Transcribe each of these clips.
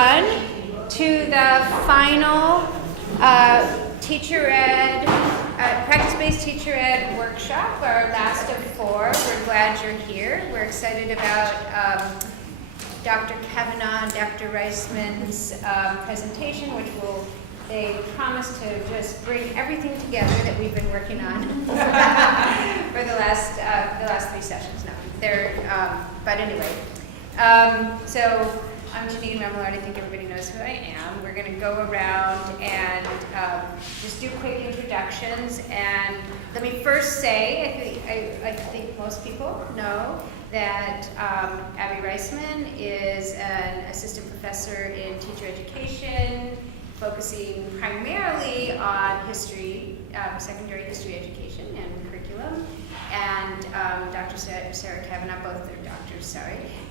everyone to the final teacher ed, practice-based teacher ed workshop, our last of 4. We're glad you're here. We're excited about Dr. Kavanagh and Dr. Reisman's presentation, which they promise to just bring everything together that we've been working on for the last 3 sessions. No, but anyway. So I'm Janine Remillard. I think everybody knows who I am. We're going to go around and just do quick introductions. And let me first say, I think most people know that Abby Reisman is an assistant professor in teacher education, focusing primarily on history, secondary history education and curriculum. And Dr. Sarah Kavanagh, both their doctors,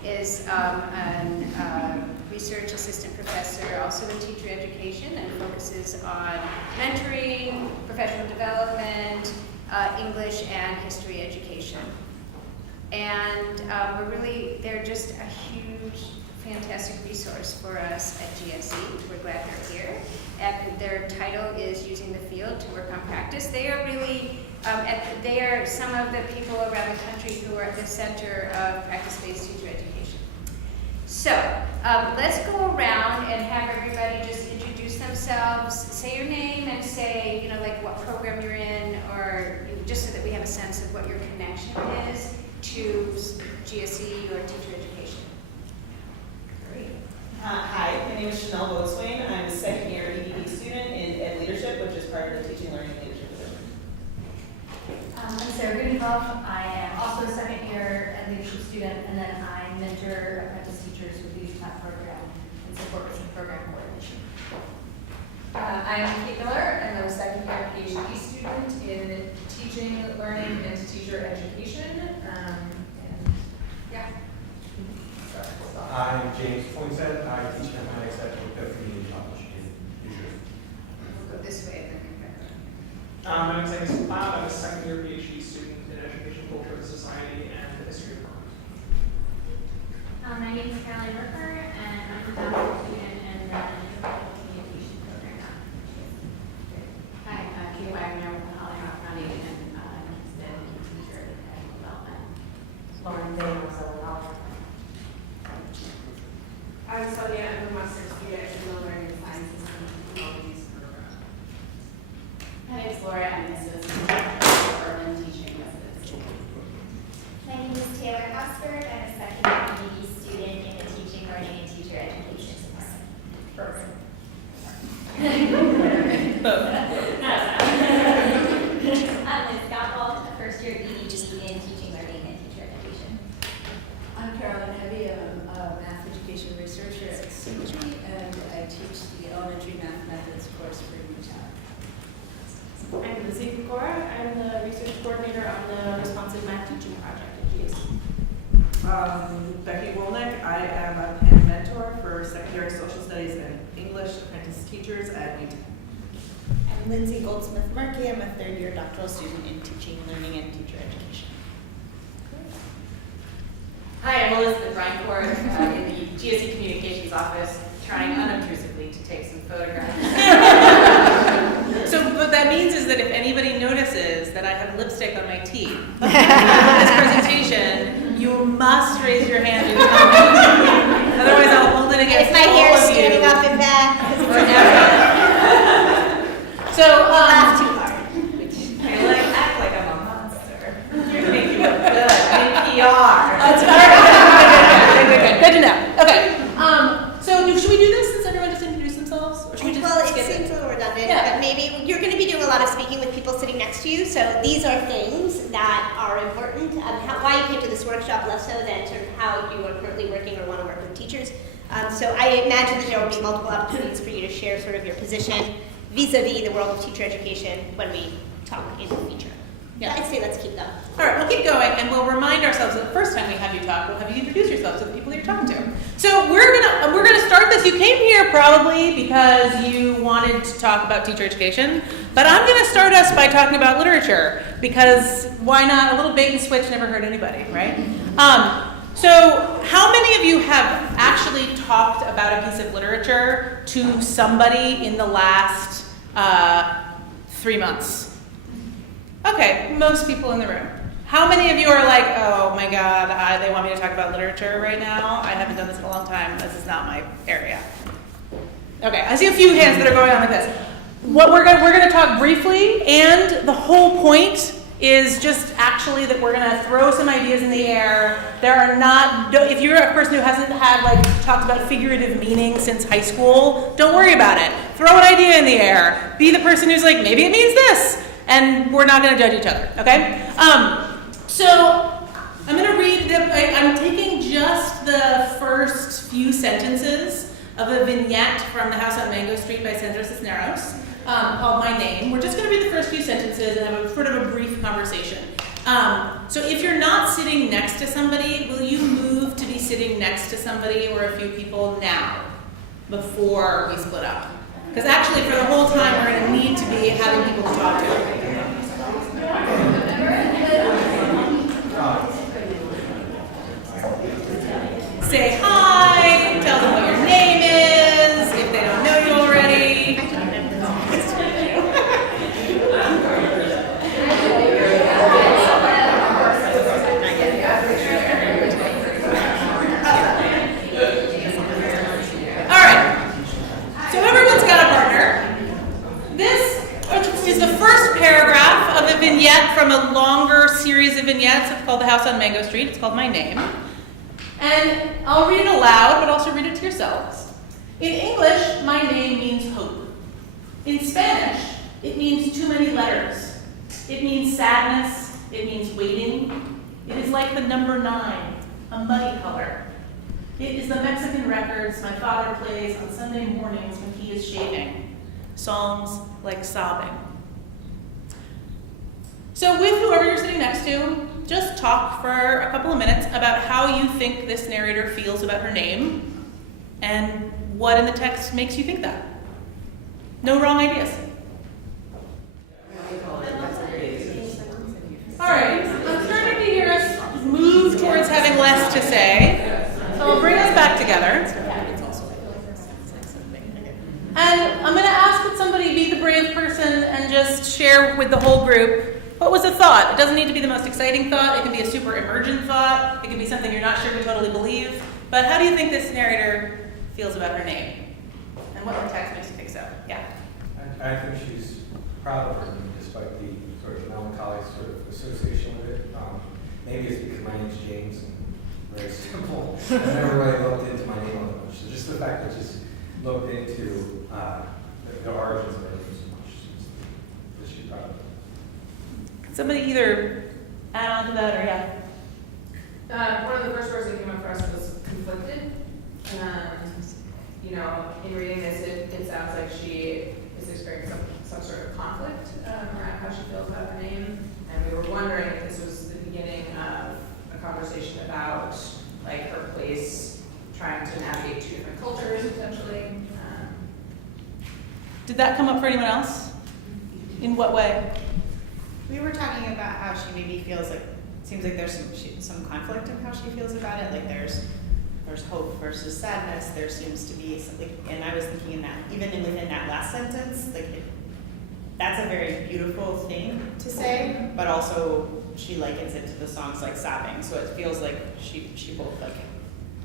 is a research assistant professor also in teacher education and focuses on mentoring, professional development, English and history education. And they're just a huge, fantastic resource for us at GSE. We're glad they're here. And their title is Using the Field to Work on Practice. They are really, they are some of the people around the country who are at the center of practice-based teacher education. So let's go around and have everybody just introduce themselves, say your name and say, like what program you're in, or just so that we have a sense of what your connection is to GSE or teacher education. Great. Hi, my name is Chanel Boatswain. I'm a second-year EDP student in Ed Leadership, which is part of the Teaching, Learning, and Leadership division. I'm Sarah Greenhoff. I am also a second-year Ed Leadership student, and then I mentor apprentice teachers with the UTAP program and support with some program coordination. I'm Kate Miller, and I'm a second-year PhD student in Teaching, Learning, and Teacher Education. I'm James Poinsett. I teach mathematics at the Community College in New Jersey. We'll go this way and then come back My name is Angus Bob. I'm a second-year PhD student in Education, Culture, and Society, and the History of Commerce. My name is Caroline Merker, and I'm a doctoral student in the International Communication program. Hi, Kate Wagner with the Holly Rock Foundation, and I'm interested in teacher and development. Lauren Daniels, I'm Sonia. I'm a master's student in the Learning Sciences and Technologies program. My name is Laura. I'm an assistant for urban teaching residency. My name is Taylor Osberg. I'm a second-year ED student in the Teaching, Learning, and Teacher Education department. Perfect. I'm Liz Gottwald, a first-year ED in Teaching, Learning, and Teacher Education. I'm Carolyn Heavy. I'm a math education researcher at CPRE, and I teach the elementary math methods course for UTAP. I'm Lizzie Pecora. I'm the research coordinator on the Responsive Math Teaching Project at GSE. Becky Wolnick. I am a Penn mentor for secondary social studies and English apprentice teachers at UTAP. I'm Lindsay Goldsmith-Murky. I'm a third-year doctoral student in Teaching, Learning, and Teacher Education. Hi, I'm Elizabeth Reincourt in the GSE Communications Office, trying unobtrusively to take some photographs. So what that means is that if anybody notices that I have lipstick on my teeth in this presentation, you must raise your hand and tell me. Otherwise, I'll hold it against If my all hair is of you standing up and back, forever. So, laugh too hard. I act like I'm a monster. You're gonna make you look good. PR. That's good. Good to know. Okay. So should we do this since everyone just introduced themselves? Or should we just Well, it skip seems a little redundant, Yeah. but maybe you're going to be doing a lot of speaking with people sitting next to you, so these are things that are important. Why you came to this workshop, less so than sort of how you are currently working or want to work with teachers. So I imagine that there will be multiple opportunities for you to share sort of your position vis-a-vis the world of teacher education when we talk in the future. Yeah. I'd say let's keep going. All right, we'll keep going, and we'll remind ourselves that the first time we have you talk, we'll have you introduce yourself to the people that you're talking to. So we're gonna start this. You came here probably because you wanted to talk about teacher education, but I'm gonna start us by talking about literature because why not? A little bait and switch never hurt anybody, right? So, how many of you have actually talked about a piece of literature to somebody in the last 3 months? Okay, most people in the room. How many of you are like, oh my God, they want me to talk about literature right now? I haven't done this in a long time. This is not my area. Okay, I see a few hands that are going on like this. What we're gonna talk briefly, and the whole point is just actually that we're gonna throw some ideas in the air. There are not, if you're a person who hasn't had talked about figurative meaning since high school, don't worry about it. Throw an idea in the air. Be the person who's like, maybe it means this, and we're not gonna judge each other, okay? So I'm gonna read, I'm taking just the first few sentences of a vignette from The House on Mango Street by Sandra Cisneros, called My Name. We're just going to read the first few sentences and have sort of a brief conversation. So if you're not sitting next to somebody, will you move to be sitting next to somebody or a few people now, before we split up? Because actually for the whole time we're going to need to be having people to talk to. Say hi, tell them what your name is, if they don't know you already. All right, so everyone's got a partner. This is the first paragraph of a vignette from a longer series of vignettes. It's called The House on Mango Street. It's called My Name. And I'll read it aloud, but also read it to yourselves. In English, my name means hope. In Spanish, it means too many letters. It means sadness. It means waiting. It is like the number 9, a muddy color. It is the Mexican records my father plays on Sunday mornings when he is shaving. Songs like sobbing. So with whoever you're sitting next to, just talk for a couple of minutes about how you think this narrator feels about her name and what in the text makes you think that. No wrong ideas. All right, I'm starting to hear us move towards having less to say, so I'll bring us back together. And I'm going to ask that somebody be the brave person and just share with the whole group what was a thought. It doesn't need to be the most exciting thought. It can be a super emergent thought. It can be something you're not sure you totally believe. But how do you think this narrator feels about her name? And what in the text makes you think so? Yeah. I think she's proud of her name, despite the sort of melancholy sort of association with it. Maybe it's because my name's James and very simple. I never really looked into my name all that much. So just the fact that she's looked into the origins of her name so much, she's proud of it. Somebody either add on to that or One of the first words that came up for us was conflicted. In reading this, it sounds like she is experiencing some sort of conflict around how she feels about her name. And we were wondering if this was the beginning of a conversation about her place trying to navigate 2 different cultures, potentially. Did that come up for anyone else? In what way? We were talking about how she maybe feels like, seems like there's some conflict in how she feels about it. Like there's hope versus sadness. There seems to be something, and I was thinking in that, even within that last sentence, that's a very beautiful thing to say, but also she likens it to the songs like sobbing. So it feels like she both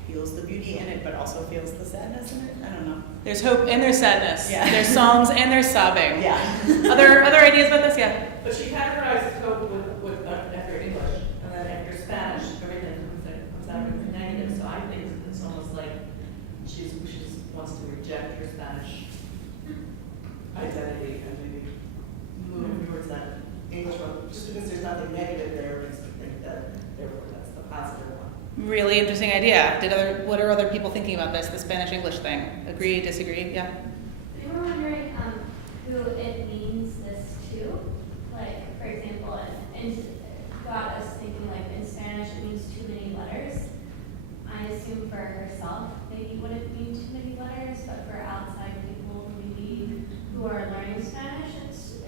feels the beauty in it, but also feels the sadness in it. I don't know. There's hope and there's sadness. Yeah. There's songs and there's sobbing. Yeah. Other ideas about this? Yeah. But she categorizes hope with after English, and then after Spanish, everything comes out with the negative. So I think it's almost like she wants to reject her Spanish identity and maybe move towards that English one. Just because there's nothing negative there makes me think that therefore that's the positive one. Really interesting idea. What are other people thinking about this, the Spanish-English thing? Agree, disagree? Yeah. We were wondering who it means this to. For example, it got us thinking in Spanish it means too many letters. I assume for herself maybe wouldn't mean too many letters, but for outside people maybe who are learning Spanish,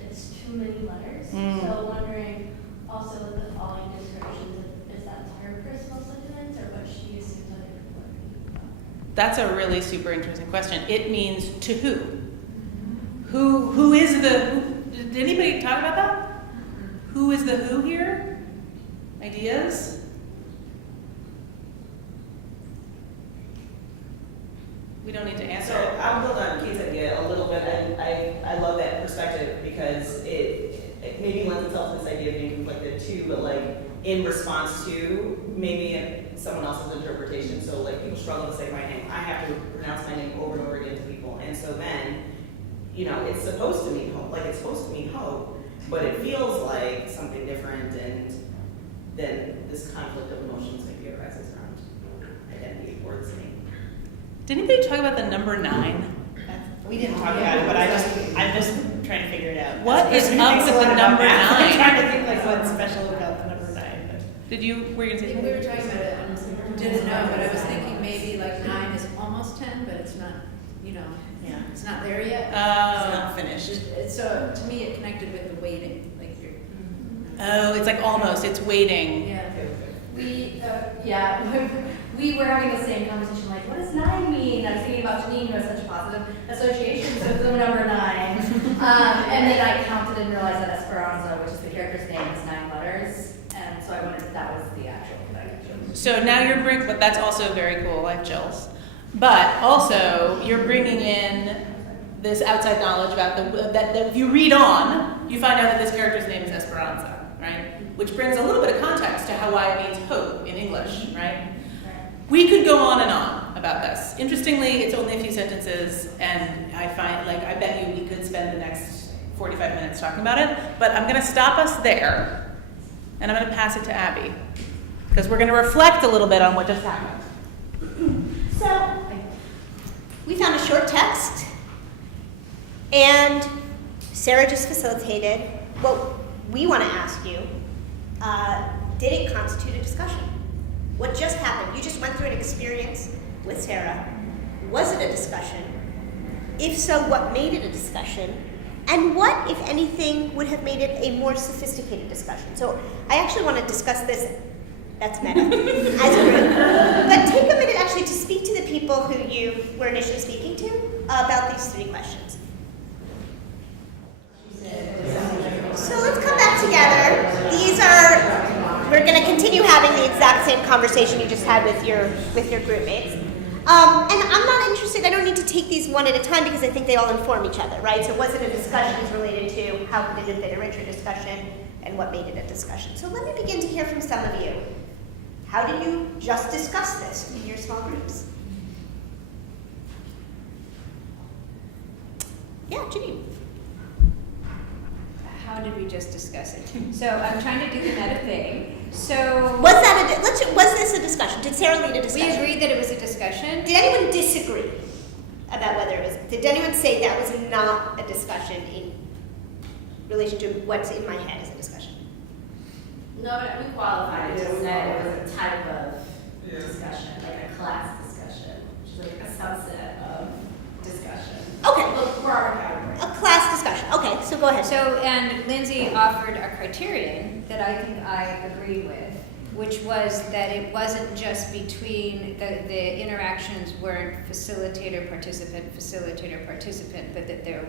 it's too many letters. So wondering also with the following descriptions if that's her her personal sentiments or what she assumes other people are thinking about her? That's a really super interesting question. It means to who? Who is the, did anybody talk about that? Who is the who here? Ideas? We don't need to answer So it. I'll build on Kate's idea a little bit. I love that perspective because it maybe lends itself to this idea of being conflicted too, but like in response to maybe someone else's interpretation. So like people struggle to say my name. I have to pronounce my name over and over again to people. And so then, you know, it's supposed to mean hope, but it feels like something different, and then this conflict of emotions maybe arises around identity or the same. Did anybody talk about the number 9? We didn't talk about it, but I'm just trying to figure it out. What is up with the number 9? I'm trying to think like what's special about the number 9. Were you gonna say We were talking about it, didn't know, but I was thinking maybe like 9 is almost 10, but it's not, you know, Yeah. it's not there yet. It's not finished. So to me, it connected with the waiting, like you're. Oh, it's like almost, it's waiting. Yeah. We were having the same conversation, like, what does 9 mean? I was thinking about Janine, who has such positive associations with the number 9. And then I counted and realized that Esperanza, which is the character's name, is 9 letters. And so I wondered if that was the actual connection. So now you're bringing, but that's also very cool, I have chills. But also, you're bringing in this outside knowledge about that if you read on, you find out that this character's name is Esperanza, right? Which brings a little bit of context to why it means hope in English, right? We could go on and on about this. Interestingly, it's only a few sentences, and I bet you we could spend the next 45 minutes talking about it, but I'm gonna stop us there, and I'm gonna pass it to Abby, because we're gonna reflect a little bit on what just happened. So, we found a short text, and Sarah just facilitated what we want to ask you. Did it constitute a discussion? What just happened? You just went through an experience with Sarah. Was it a discussion? If so, what made it a discussion? And what, if anything, would have made it a more sophisticated discussion? So I actually want to discuss this, that's meta, as a group. But take a minute actually to speak to the people who you were initially speaking to about these 3 questions. So let's come back together. We're going to continue having the exact same conversation you just had with your group mates. And I'm not interested, I don't need to take these one at a time because I think they all inform each other, right? So was it a discussion is related to how could it have been a richer discussion and what made it a discussion? So let me begin to hear from some of you. How did you just discuss this in your small groups? Yeah, Janine. How did we just discuss it? So I'm trying to do the meta thing. So Was this a discussion? Did Sarah lead a discussion? we agreed that it was a discussion. Did anyone disagree about whether it was? Did anyone say that was not a discussion in relation to what's in my head as a discussion? No, but we qualified it to say it was a type of discussion, like a class discussion, which is like a subset of discussion. Okay. Look for our category. A class discussion. Okay, so go ahead. So, and Lindsay offered a criterion that I think I agree with, which was that it wasn't just between the interactions weren't facilitator, participant, but that there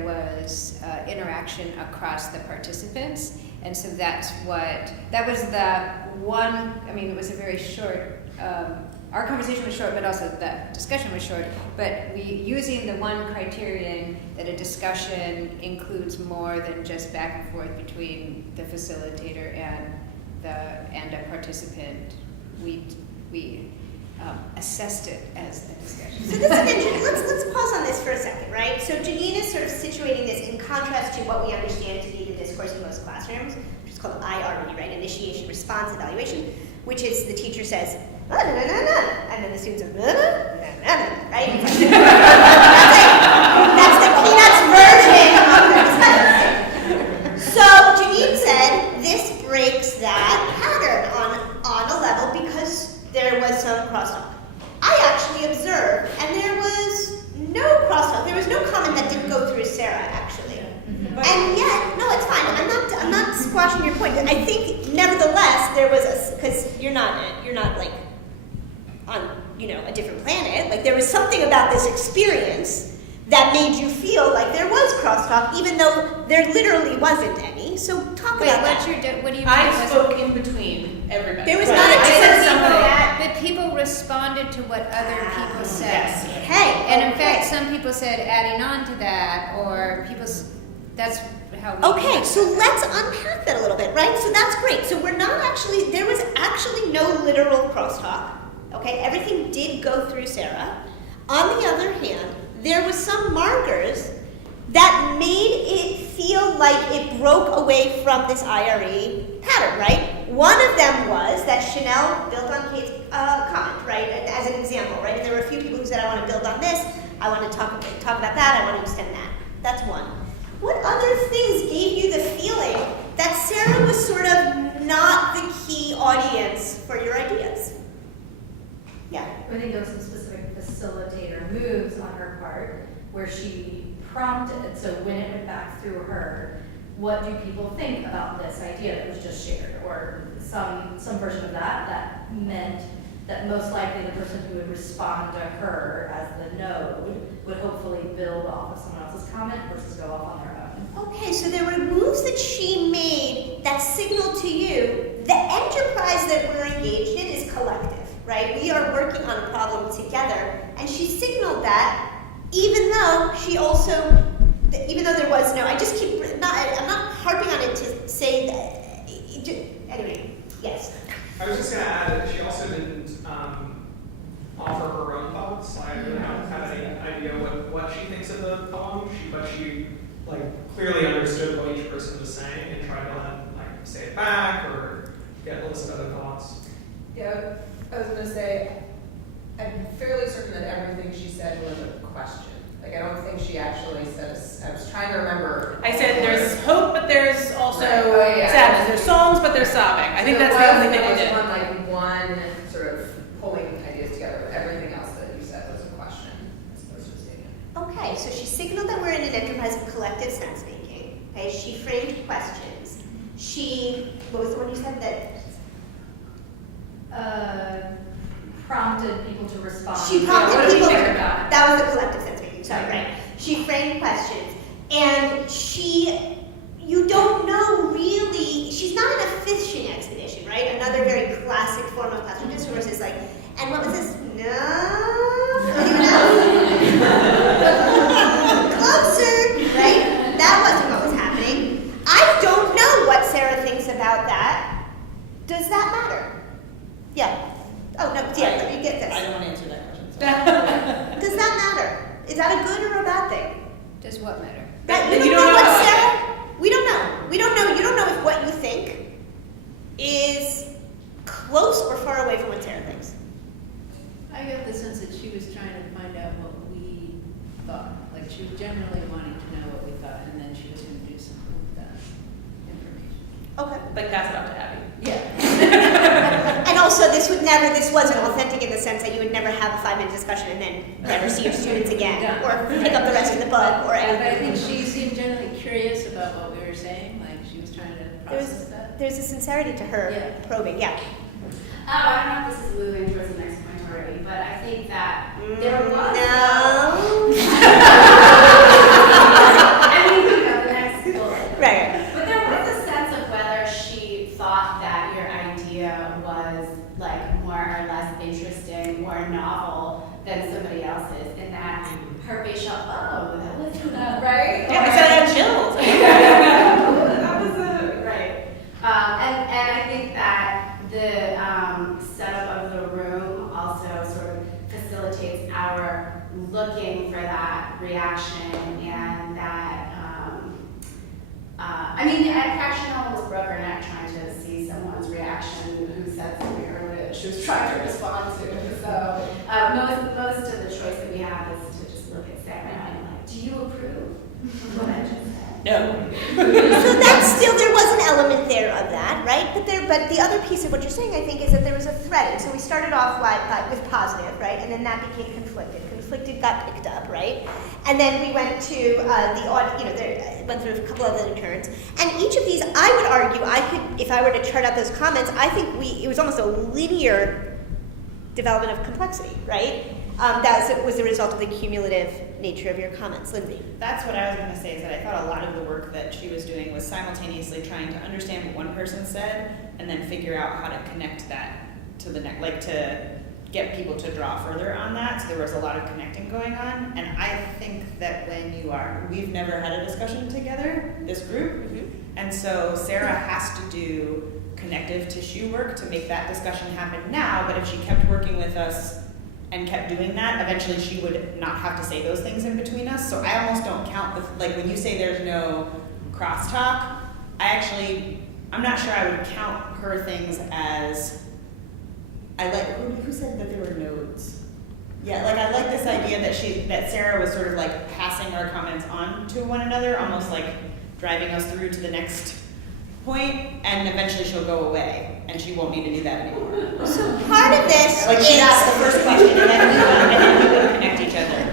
was interaction across the participants. And so that was the one, I mean, it was a very short, our conversation was short, but also the discussion was short. But using the one criterion that a discussion includes more than just back and forth between the facilitator and a participant, we assessed it as a discussion. So this is interesting. Let's pause on this for a second, right? So Janine is sort of situating this in contrast to what we understand to be the discourse in most classrooms, which is called IRE, right? Initiation, response, evaluation, which is the teacher says, na, na, na, na, na, and then the students are, na, na, na, na, na, right? That's the Peanuts version of the discussion. So Janine said this breaks that pattern on a level because there was some crosstalk. I actually observed, and there was no crosstalk. There was no comment that didn't go through Sarah, actually. And yet, no, it's fine. I'm not squashing your point. I think, nevertheless, there was because you're not like on, a different planet. Like, there was something about this experience that made you feel like there was crosstalk, even though there literally wasn't any. So talk about that. What do you mean? I spoke in between everybody. There was Right. not a I said something. But people responded to what other people said. Yes. Okay. And in okay. fact, some people said adding on to that, or that's how we Okay, did it. so let's unpack that a little bit, right? So that's great. So there was actually no literal crosstalk. Okay, everything did go through Sarah. On the other hand, there was some markers that made it feel like it broke away from this IRE pattern, right? One of them was that Chanel built on Kate's comment, right, as an example, right? And there were a few people who said, I want to build on this, I want to talk about that, I want to extend that. That's one. What other things gave you the feeling that Sarah was sort of not the key audience for your ideas? Yeah. I think there was some specific facilitator moves on her part where she prompted, so when it went back through her, what do people think about this idea that was just shared? Or some version of that meant that most likely the person who would respond to her as the node would hopefully build off of someone else's comment versus go off on their own. Okay, so there were moves that she made that signaled to you the enterprise that we're engaged in is collective, right? We are working on a problem together, and she signaled that even though there was no, I'm not harping on it to say that, anyway, yes. I was just going to add that she also didn't offer her own thoughts. I don't have any idea what she thinks of the poem, but she clearly understood what each person was saying and tried to say it back or get a list of other thoughts. Yeah, I was going to say, I'm fairly certain that everything she said was a question. I don't think she actually says, I was trying to remember. I said there's hope, but there's also Right. sadness. There's songs, but there's sobbing. I think that's the only thing I did. One sort of pulling ideas together, but everything else that you said was a question as opposed to a statement. Okay, so she signaled that we're in an enterprise of collective sense making. Okay, she framed questions. What was the one you said that? Prompted people to respond. She prompted what do we people. think about it? That was the collective sense making. Sorry, right? She framed questions, and you don't know really. She's not in a fishing expedition, right? Another very classic form of classroom discourse is like, and what was this? No, don't even know. Closer, right? That wasn't what was happening. I don't know what Sarah thinks about that. Does that matter? Yeah. Oh, no, yeah, let me get this. I don't want to answer that question. Does that matter? Is that a good or a bad thing? Does what matter? That You you don't don't know know what about Sarah? We don't know. We don't know. You don't know if what you think is close or far away from what Sarah thinks. I got the sense that she was trying to find out what we thought. Like, she was generally wanting to know what we thought, and then she was going to do something with that information. Okay. Pass it off to Abby. Yeah. And also, this wasn't authentic in the sense that you would never have a 5-minute discussion and then never see your students again, Yeah. or pick up the rest of the book, or But I anything. think she seemed generally curious about what we were saying, like she was trying to process that. There's a sincerity to her Yeah. probing. Yeah. I don't know if this is moving towards the next point already, but I think that there was No. I mean, the next bullet. Right. But there was a sense of whether she thought that your idea was more or less interesting, more novel than somebody else's, and that her facial, that wasn't right. Yeah, I said I had chills. That was right. And I think that the setup of the room also sort of facilitates our looking for that reaction and that. Actually, almost broke her neck trying to see someone's reaction who said something earlier that she was trying to respond to. So most of the choice that we have is to just look at Sarah and do you approve of what I just said? No. So that's still, there was an element there of that, right? But the other piece of what you're saying, I think, is that there was a thread. And so we started off with positive, right? And then that became conflicted. conflicted got picked up, right? And then we went to went through a couple of other turns. And each of these, I would argue, if I were to chart out those comments, I think it was almost a linear development of complexity, right? That was the result of the cumulative nature of your comments. Lindsay? That's what I was going to say, is that I thought a lot of the work that she was doing was simultaneously trying to understand what one person said and then figure out how to connect that to the next, like to get people to draw further on that. So there was a lot of connecting going on. And I think that we've never had a discussion together, this group. And so Sarah has to do connective tissue work to make that discussion happen now. But if she kept working with us and kept doing that, eventually she would not have to say those things in between us. So I almost don't count like when you say there's no crosstalk, I'm not sure I would count her things as, who said that there were nodes? Yeah, like I like this idea that Sarah was sort of like passing our comments on to one another, almost like driving us through to the next point, and eventually she'll go away, and she won't need to do that anymore. So part of this Like she'd ask the first question, and then we would connect each other.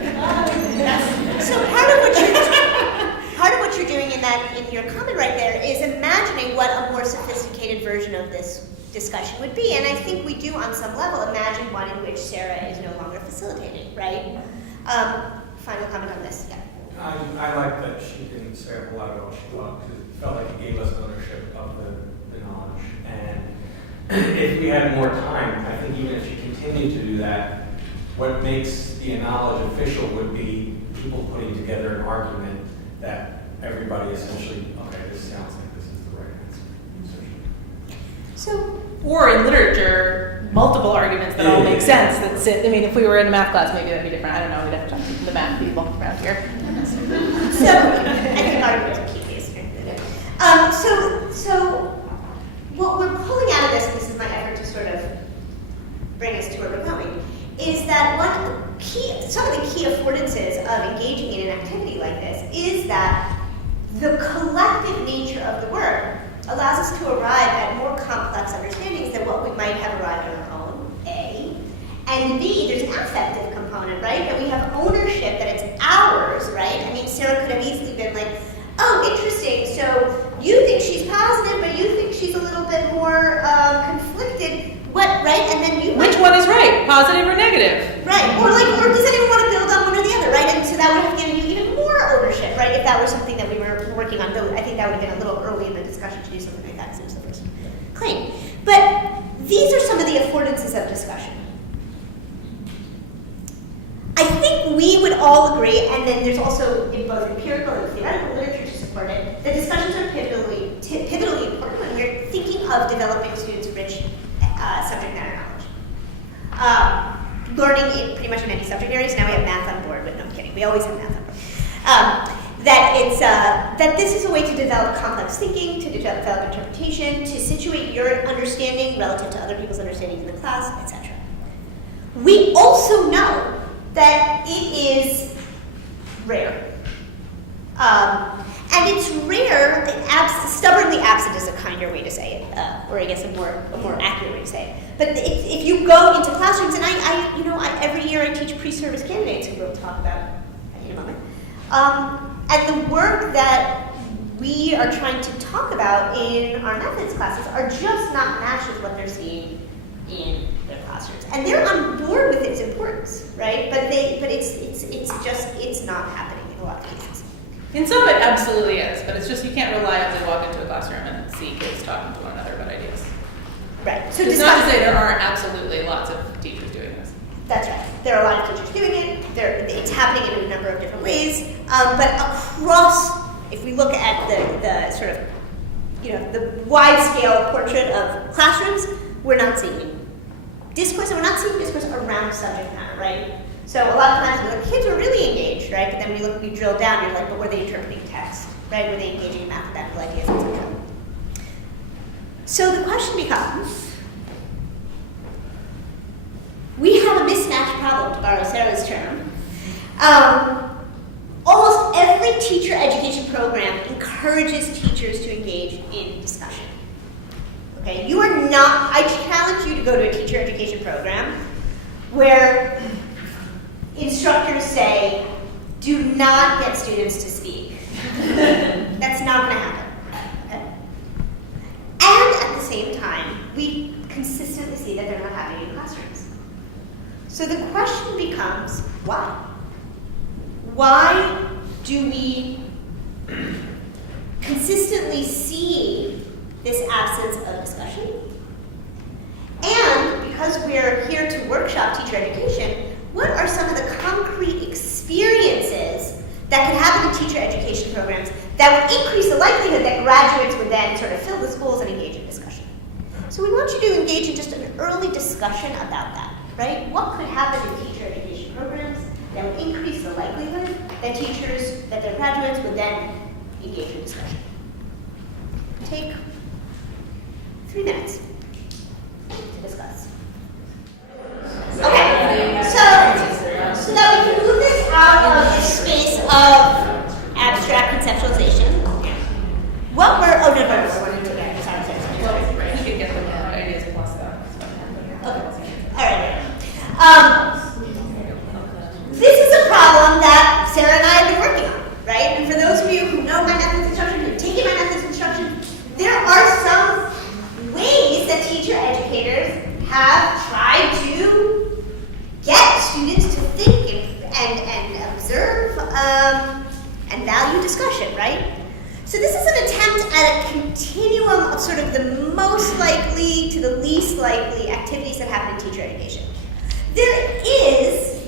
So part of what you're doing in your comment right there is imagining what a more sophisticated version of this discussion would be. And I think we do, on some level, imagine one in which Sarah is no longer facilitating, right? Final comment on this, yeah. I like that she didn't say a whole lot about what she thought, because it felt like it gave us ownership of the knowledge. And if we had more time, I think even if she continued to do that, what makes the knowledge official would be people putting together an argument that everybody essentially, okay, this sounds like this is the right answer. Or in literature, multiple arguments that all make sense that sit. I mean, if we were in a math class, maybe that'd be different. I don't know. We'd have to talk to the math people around here. So I think arguments are key case here. So what we're pulling out of this, and this is my effort to sort of bring us to where we're going, is that some of the key affordances of engaging in an activity like this is that the collective nature of the work allows us to arrive at more complex understandings than what we might have arrived on our own, A. And B, there's an affective component, right? That we have ownership, that it's ours, right? I mean, Sarah could have easily been like, oh, interesting, so you think she's positive, but you think she's a little bit more conflicted. What, right? And then you Which one is right, positive or negative? Right, or does anyone want to build on one or the other, right? And so that would have given you even more ownership, right? If that were something that we were working on, though I think that would have been a little early in the discussion to do something like that, since it was the first claim. But these are some of the affordances of discussion. I think we would all agree, and then there's also in both empirical and theoretical literature to support it, that discussions are pivotally important when we're thinking of developing students' rich subject matter knowledge. Learning in pretty much in any subject areas. Now we have math on board, but no, I'm kidding. We always have math on board. That this is a way to develop complex thinking, to develop interpretation, to situate your understanding relative to other people's understanding in the class, etc. We also know that it is rare. And it's rare, stubbornly absent is a kinder way to say it, or I guess a more accurate way to say it. But if you go into classrooms, and I every year I teach pre-service candidates, who we'll talk about in a moment. And the work that we are trying to talk about in our methods classes are just not matched with what they're seeing in their classrooms. And they're on board with its importance, right? But it's not happening in a lot of cases. In some of it absolutely is, but it's just you can't rely on to walk into a classroom and see kids talking to one another about ideas. Right. So it's not to say there aren't absolutely lots of teachers doing this. That's right. There are a lot of teachers doing it. It's happening in a number of different ways. But across, if we look at the sort of, the wide-scale portrait of classrooms, we're not seeing discourse, and we're not seeing discourse around subject matter, right? So a lot of times the kids were really engaged, right? But then we drill down, you're like, but were they interpreting text, right? Were they engaging in mathematical ideas, etc.? So the question becomes, we have a mismatch problem, to borrow Sarah's term. Almost every teacher education program encourages teachers to engage in discussion. Okay, I challenge you to go to a teacher education program where instructors say, do not get students to speak. That's not going to happen. Okay? And at the same time, we consistently see that they're not happening in classrooms. So the question becomes, why? Why do we consistently see this absence of discussion? And because we're here to workshop teacher education, what are some of the concrete experiences that could happen in teacher education programs that would increase the likelihood that graduates would then sort of fill the schools and engage in discussion? So we want you to engage in just an early discussion about that, right? What could happen in teacher education programs that would increase the likelihood that teachers, that their graduates would then engage in discussion? Take 3 minutes to discuss. Okay, so that we can move this out of the space of abstract conceptualization. What we're, oh no, sorry. You can get the ideas across that. Okay, all right. This is a problem that Sarah and I have been working on, right? And for those of you who know my methods of instruction, who've taken my methods of instruction, there are some ways that teacher educators have tried to get students to think and observe and value discussion, right? So this is an attempt at a continuum of sort of the most likely to the least likely activities that happen in teacher education. There is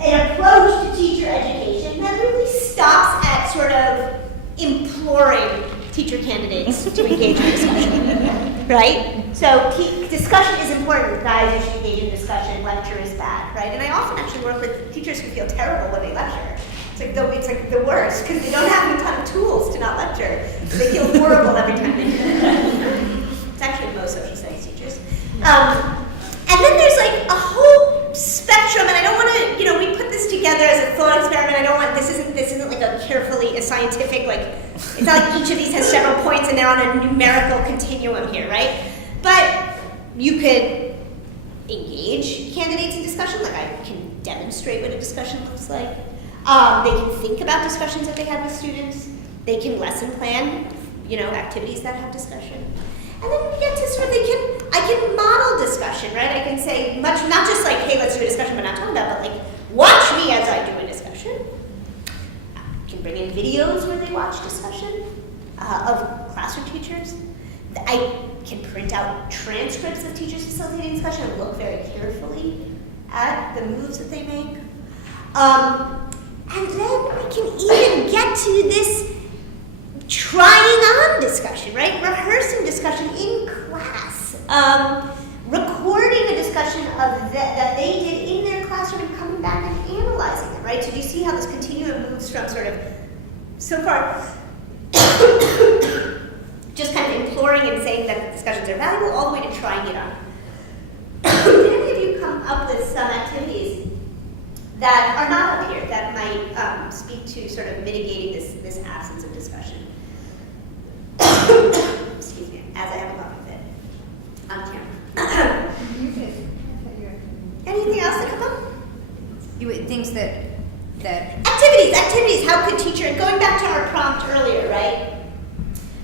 an approach to teacher education that really stops at sort of imploring teacher candidates to engage in discussion, right? So discussion is important. Guys, you should engage in discussion. Lecture is bad, right? And I often actually work with teachers who feel terrible when they lecture. It's like the worst, because they don't have a ton of tools to not lecture. So they feel horrible every time they do it. It's actually most social studies teachers. And then there's like a whole spectrum, and I don't want to, we put this together as a thought experiment. I don't want, this isn't like a scientific, it's not like each of these has several points and they're on a numerical continuum here, right? But you could engage candidates in discussion, like I can demonstrate what a discussion looks like. They can think about discussions that they had with students. They can lesson plan, activities that have discussion. And then we get to sort of, I can model discussion, right? I can say not just like, hey, let's do a discussion, but not talking about, but like, watch me as I do a discussion. I can bring in videos where they watch discussion of classroom teachers. I can print out transcripts of teachers facilitating discussion and look very carefully at the moves that they make. And then we can even get to this trying on discussion, right? Rehearsing discussion in class. Recording a discussion that they did in their classroom and coming back and analyzing it, right? So do you see how this continuum moves from sort of, so far, just kind of imploring and saying that discussions are valuable, all the way to trying it on. Did any of you come up with some activities that are not up here that might speak to sort of mitigating this absence of discussion? Excuse me, as I have a coffee fit on camera. Anything else that come up? Things that Activities, how could teacher, going back to our prompt earlier, right?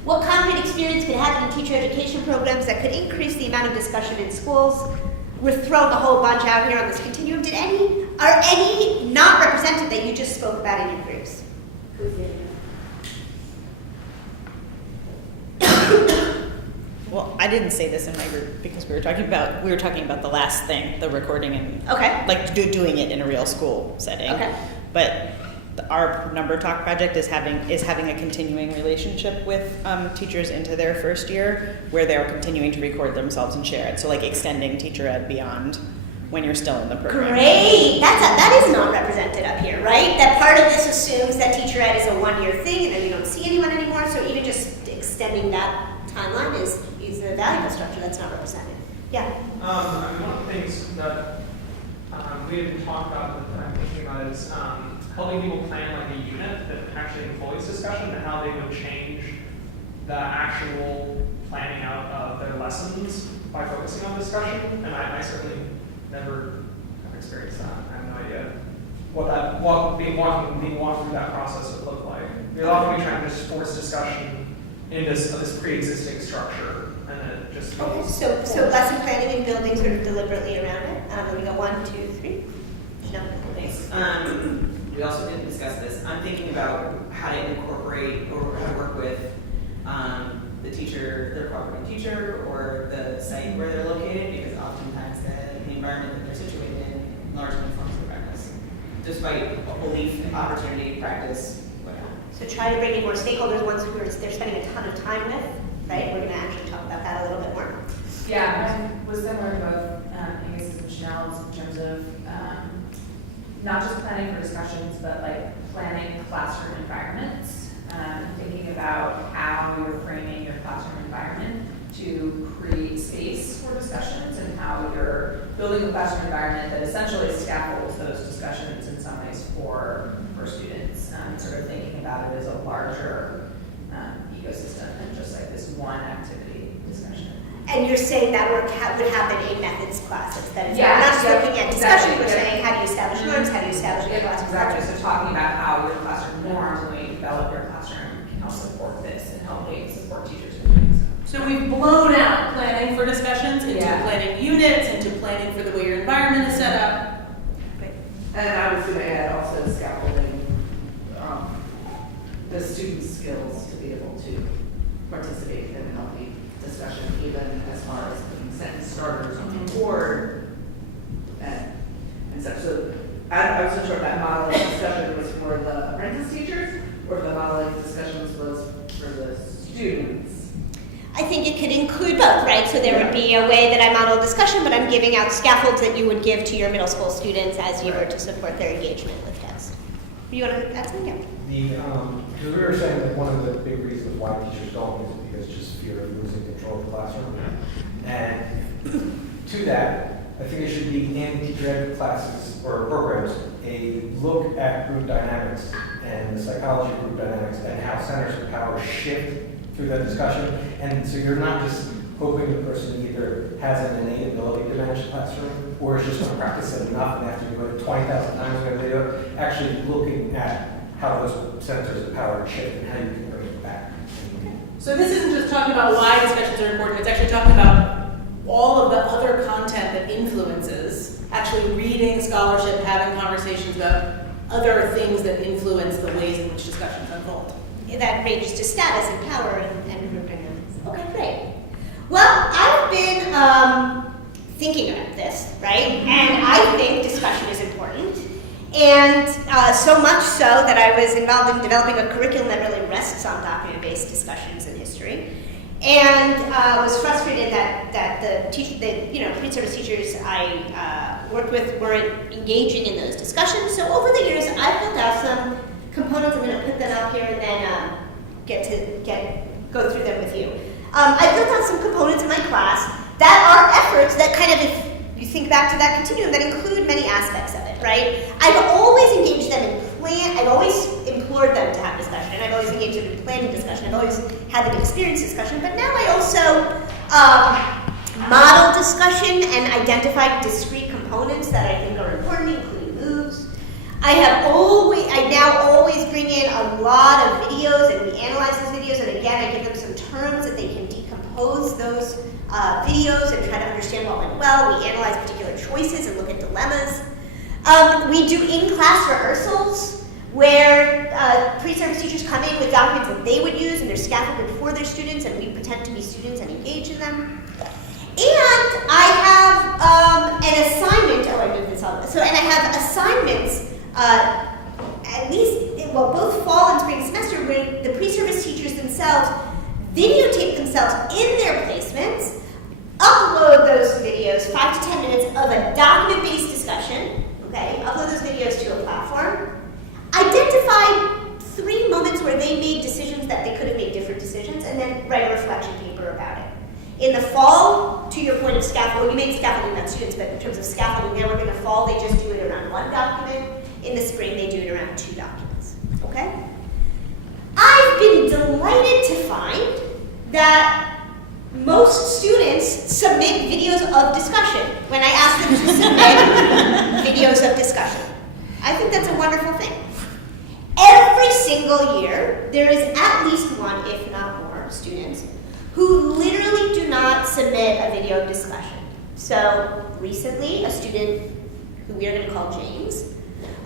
What concrete experience could happen in teacher education programs that could increase the amount of discussion in schools? We're throwing a whole bunch out here on this continuum. Are any not represented that you just spoke about in your groups? Well, I didn't say this in my group because we were talking about the last thing, the recording and doing it in a real school setting. Okay. But our Number Talk project is having a continuing relationship with teachers into their first year, where they're continuing to record themselves and share it. So like extending teacher ed beyond when you're still in the program. Great. That is not represented up here, right? That part of this assumes that teacher ed is a one-year thing and then you don't see anyone anymore. So even just extending that timeline is a valuable structure that's not represented. Yeah. One of the things that we didn't talk about that I'm thinking about is helping people plan like a unit that actually employs discussion and how they would change the actual planning out of their lessons by focusing on discussion. And I certainly never experienced that. I have no idea being walking through that process would look like. You're often trying to just force discussion into this pre-existing structure, and then it just Okay, goes. so lesson planning and building sort of deliberately around it. Let me go 1, 2, 3. No. Thanks. We also didn't discuss this. I'm thinking about how to incorporate or how to work with the teacher, their cooperating teacher, or the site where they're located, because oftentimes the environment that they're situated in largely informs the practice, despite a belief, opportunity, practice, whatever. So try to bring in more stakeholders, ones who they're spending a ton of time with, right? We're going to actually talk about that a little bit more. Yeah, I was similar to both Angus's and Chanel's in terms of not just planning for discussions, but like planning classroom environments, thinking about how you're framing your classroom environment to create space for discussions, and how you're building a classroom environment that essentially scaffolds those discussions in some ways for students, sort of thinking about it as a larger ecosystem than just like this one activity discussion. And you're saying that work would happen in methods classes. That is, Yeah, we're not just yeah, looking at discussion, exactly. we're saying how do you establish norms, how do you establish your classroom Exactly, culture. so talking about how your classroom norms and the way you develop your classroom can help support this and help support teachers in doing so. So we've blown out planning for discussions into Yeah. planning units, into planning for the way your environment is set up. And I was going to add also scaffolding the students' skills to be able to participate in a healthy discussion, even as far as putting sentence starters on the board and such. So I wasn't sure if that modeling discussion was for the apprentice teachers or if the modeling discussions was for the students. I think it could include both, right? So there would be a way that I model discussion, but I'm giving out scaffolds that you would give to your middle school students as you were to support their engagement with text. You want to add something? Because we were saying that one of the big reasons why teachers don't is because just fear of losing control of the classroom. And to that, I think it should be in teacher ed classes or programs a look at group dynamics and the psychology of group dynamics and how centers of power shift through that discussion. And so you're not just hoping the person either has an innate ability to manage the classroom or is just going to practice it enough and after you do it 20,000 times whatever they do it, actually looking at how those centers of power shift and how you can bring it back. So this isn't just talking about why discussions are important, it's actually talking about all of the other content that influences, actually reading scholarship, having conversations about other things that influence the ways in which discussions unfold. That ranges to status and power and group dynamics. Okay, great. Well, I've been thinking about this, right? And I think discussion is important. And so much so that I was involved in developing a curriculum that really rests on document-based discussions in history. And was frustrated that the pre-service teachers I worked with weren't engaging in those discussions. So over the years, I built out some components. I'm going to put them up here and then go through them with you. I built out some components in my class that are efforts that kind of, if you think back to that continuum, that include many aspects of it, right? I've always engaged them in I've always implored them to have discussion, and I've always engaged them in planning discussion. I've always had them experience discussion, but now I also model discussion and identify discrete components that I think are important, including moves. I now always bring in a lot of videos, and we analyze those videos, and again, I give them some terms that they can decompose those videos and try to understand what went well. We analyze particular choices and look at dilemmas. We do in-class rehearsals where pre-service teachers come in with documents that they would use and they're scaffolded for their students, and we pretend to be students and engage in them. And I have an assignment, I moved this on. And I have assignments, at least, both fall and spring semester, where the pre-service teachers themselves videotape themselves in their placements, upload those videos, 5 to 10 minutes of a document-based discussion, okay? Upload those videos to a platform. Identify 3 moments where they made decisions that they could have made different decisions, and then write a reflection paper about it. In the fall, to your point of scaffolding, we made scaffolding about students, but in terms of scaffolding, now in the fall, they just do it around 1 document. In the spring, they do it around 2 documents, okay? I've been delighted to find that most students submit videos of discussion when I ask them to submit videos of discussion. I think that's a wonderful thing. Every single year, there is at least one, if not more, students who literally do not submit a video of discussion. So recently, a student who we are going to call James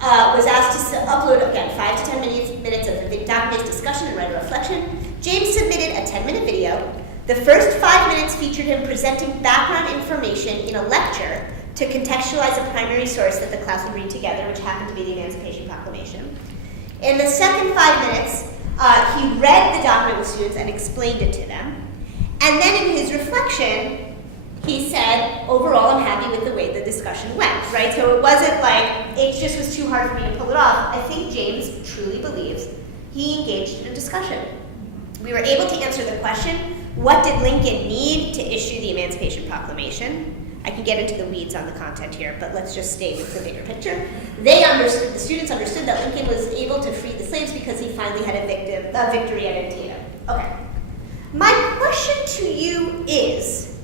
was asked to upload, again, 5 to 10 minutes of a document discussion and write a reflection. James submitted a 10-minute video. The first 5 minutes featured him presenting background information in a lecture to contextualize a primary source that the class would read together, which happened to be the Emancipation Proclamation. In the second 5 minutes, he read the document with students and explained it to them. And then in his reflection, he said, overall, I'm happy with the way the discussion went, right? So it wasn't like, it just was too hard for me to pull it off. I think James truly believes he engaged in a discussion. We were able to answer the question, what did Lincoln need to issue the Emancipation Proclamation? I can get into the weeds on the content here, but let's just stay with the bigger picture. The students understood that Lincoln was able to free the slaves because he finally had a victory at Antietam. Okay. My question to you is,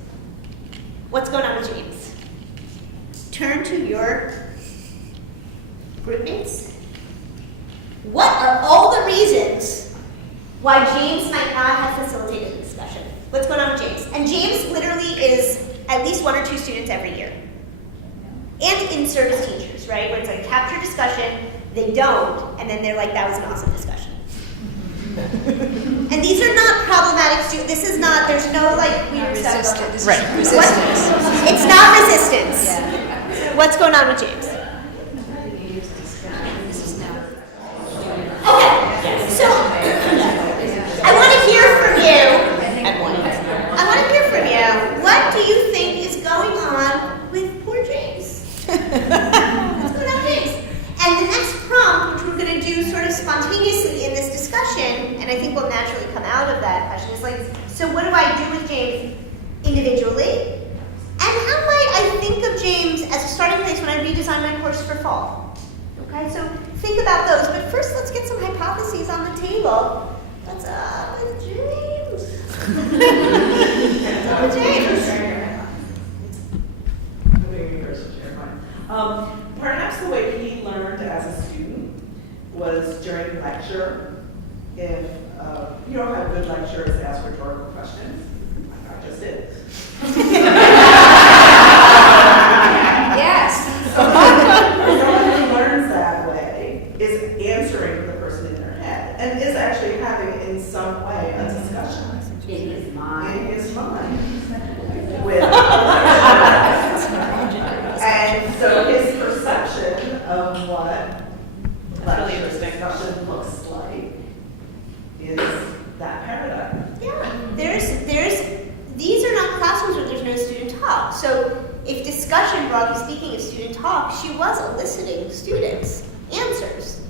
what's going on with James? Turn to your group mates. What are all the reasons why James might not have facilitated the discussion? What's going on with James? And James literally is at least 1 or 2 students every year. And in-service teachers, right? Where it's like capture discussion, they don't, and then they're like, that was an awesome discussion. And these are not problematic students. This is not, there's no like weird stuff. Right. Resistance. It's not resistance. What's going on with James? Okay, so I want to hear from you. I want to hear from you. What do you think is going on with poor James? What's going on with James? And the next prompt, which we're going to do sort of spontaneously in this discussion, and I think will naturally come out of that question, is like, so what do I do with James individually? And how might I think of James as a starting place when I redesign my course for fall? Okay, so think about those. But first, let's get some hypotheses on the table. What's up with James? What's up with James? Perhaps the way he learned as a student was during lecture. If you know how good lecturers ask rhetorical questions, I just did. Yes. Someone who learns that way is answering the person in their head and is actually having, in some way, a discussion In his mind. in his mind with and so his perception of what lecture discussion looks like is that paradigm. Yeah, these are not classrooms where there's no student talk. So if discussion, broadly speaking, is student talk, she was eliciting students' answers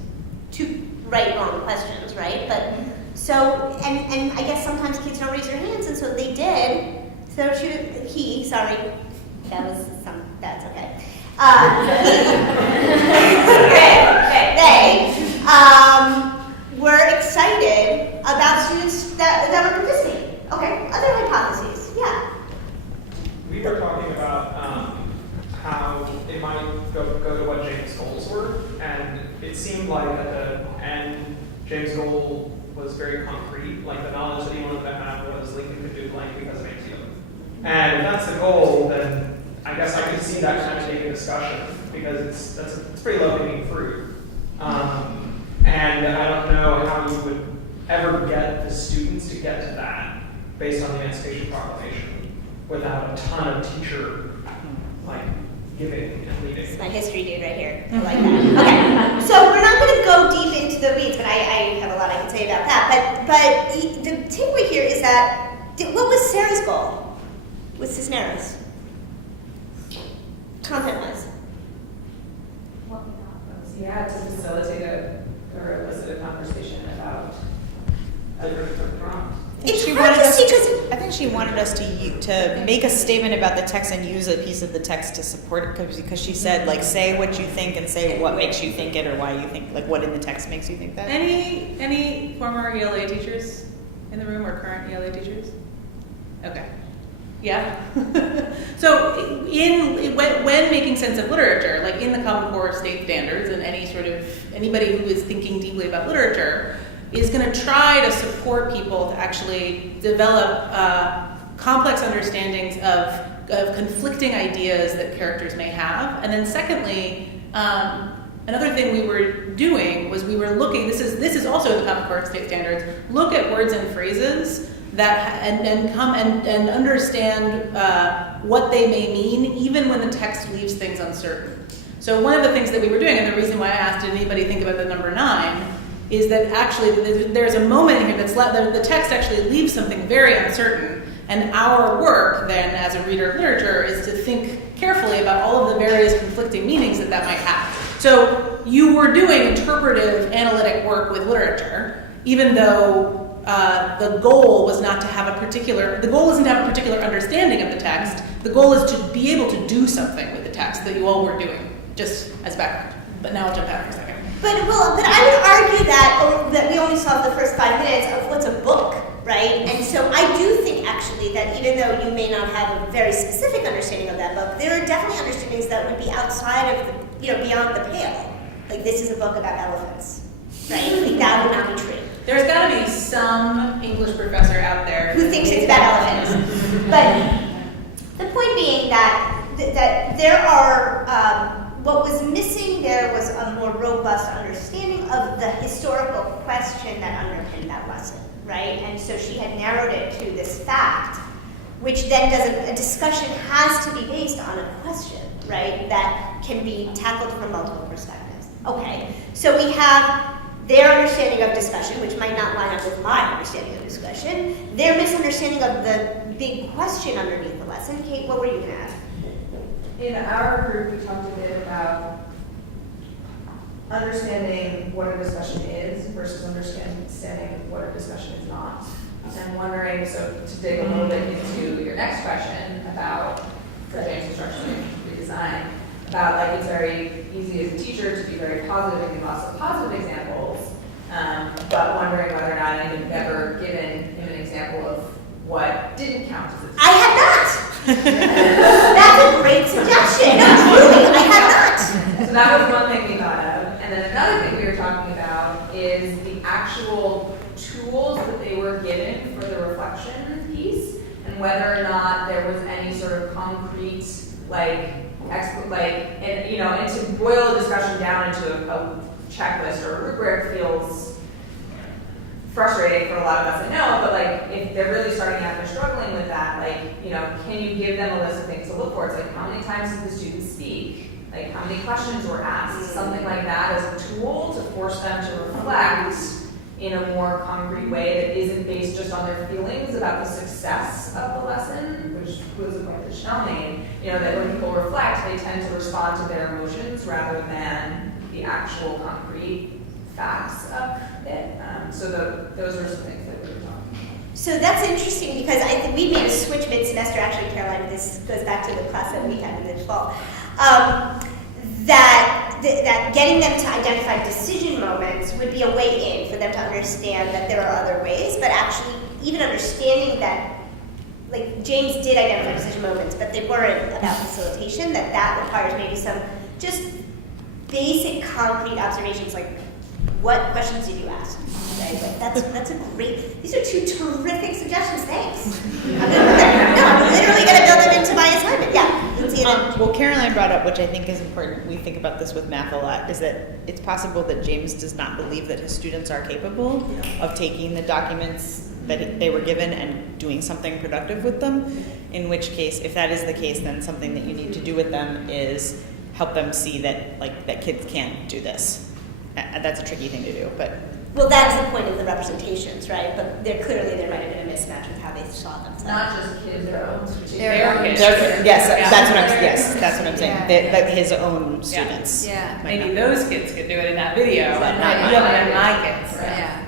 to right wrong questions, right? But so, and I guess sometimes kids don't raise their hands, and so they did. So that's okay. They were excited about students that were participating. Okay, other hypotheses, yeah. We were talking about how it might go to what James' goals were, and it seemed like at the end, James' goal was very concrete, like the knowledge that he wanted to have was Lincoln could do blank because of Antietam. And if that's the goal, then I guess I could see that kind of being a discussion, because it's pretty low-hanging fruit. And I don't know how you would ever get the students to get to that based on the Emancipation Proclamation without a ton of teacher giving and leading. It's my history dude right here. I like that. Okay, so we're not going to go deep into the weeds, but I have a lot I can say about that. But the takeaway here is that, what was Sarah's goal with Cisneros? Content-wise. Yeah, to facilitate or elicit a conversation about different prompts. It's She hard wanted to us see to, 'cause I think she wanted us to make a statement about the text and use a piece of the text to support it, because she said, like, say what you think and say what makes you think it or why you think, like, what in the text makes you think that. Any former ELA teachers in the room or current ELA teachers? Okay. Yeah. So when making sense of literature, like in the Common Core state standards, and anybody who is thinking deeply about literature is going to try to support people to actually develop complex understandings of conflicting ideas that characters may have. And then secondly, another thing we were doing was we were looking, this is also in the Common Core state standards, look at words and phrases that and come and understand what they may mean even when the text leaves things uncertain. So one of the things that we were doing, and the reason why I asked, did anybody think about the number 9, is that actually there's a moment in here that's the text actually leaves something very uncertain, and our work then as a reader of literature is to think carefully about all of the various conflicting meanings that might have. So you were doing interpretive analytic work with literature, even though the goal was not to have the goal isn't to have a particular understanding of the text. The goal is to be able to do something with the text that you all were doing, just as background. But now I'll jump back for a second. But I would argue that we only saw the first 5 minutes of what's a book, right? And so I do think actually that even though you may not have a very specific understanding of that book, there are definitely understandings that would be outside of beyond the pale. Like this is a book about elephants, right? Like that would not be true. There's got to be some English professor out there who thinks it's about elephants. But the point being that there are, what was missing there was a more robust understanding of the historical question that underpinned that lesson, right? And so she had narrowed it to this fact, which then a discussion has to be based on a question, right? That can be tackled from multiple perspectives. Okay, so we have their understanding of discussion, which might not line up with my understanding of discussion, their misunderstanding of the big question underneath the lesson. Kate, what were you going to add? In our group, we talked a bit about understanding what a discussion is versus understanding what a discussion is not. And wondering, so to dig a little bit into your next question about, for James Instruction Redesign, about like it's very easy as a teacher to be very positive and give lots of positive examples, but wondering whether or not you've ever given him an example of what didn't count as a teacher. I have not! That's a great suggestion. No, truly, I have not. So that was one thing we thought of. And then another thing we were talking about is the actual tools that they were given for the reflection piece, and whether or not there was any sort of concrete, and to boil the discussion down into a checklist or a rubric feels frustrating for a lot of us, I know, but if they're really starting out and they're struggling with that, can you give them a list of things to look for? It's like, how many times did the student speak? Like, how many questions were asked? Something like that as a tool to force them to reflect in a more concrete way that isn't based just on their feelings about the success of the lesson, which was a point that Chanel made, that when people reflect, they tend to respond to their emotions rather than the actual concrete facts of it. So those are some things that we were talking about. So that's interesting because I think we made a switch mid-semester, actually, Caroline, this goes back to the class that we had in the fall, that getting them to identify decision moments would be a way in for them to understand that there are other ways, but actually even understanding that, James did identify decision moments, but they weren't about facilitation, that requires maybe some just basic concrete observations, like what questions did you ask? Right? That's a great, these are 2 terrific suggestions, thanks. I'm literally going to build them into my assignment, yeah. Well, Caroline brought up, which I think is important, we think about this with math a lot, is that it's possible that James does not believe that his students are capable of taking the documents that they were given and doing something productive with them, in which case, if that is the case, then something that you need to do with them is help them see that, that kids can do this. That's a tricky thing to do, but... Well, that's the point of the representations, right? But there might have been a mismatch with how they saw themselves. Not just kids, their own kids. Yes, that's what I'm saying. That his own students. Yeah. Maybe those kids could do it in that video, but not my kids. Right. Yeah.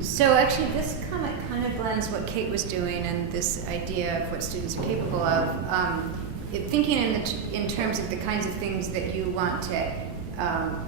So actually, this comment kind of blends what Kate was doing and this idea of what students are capable of. Thinking in terms of the kinds of things that you want to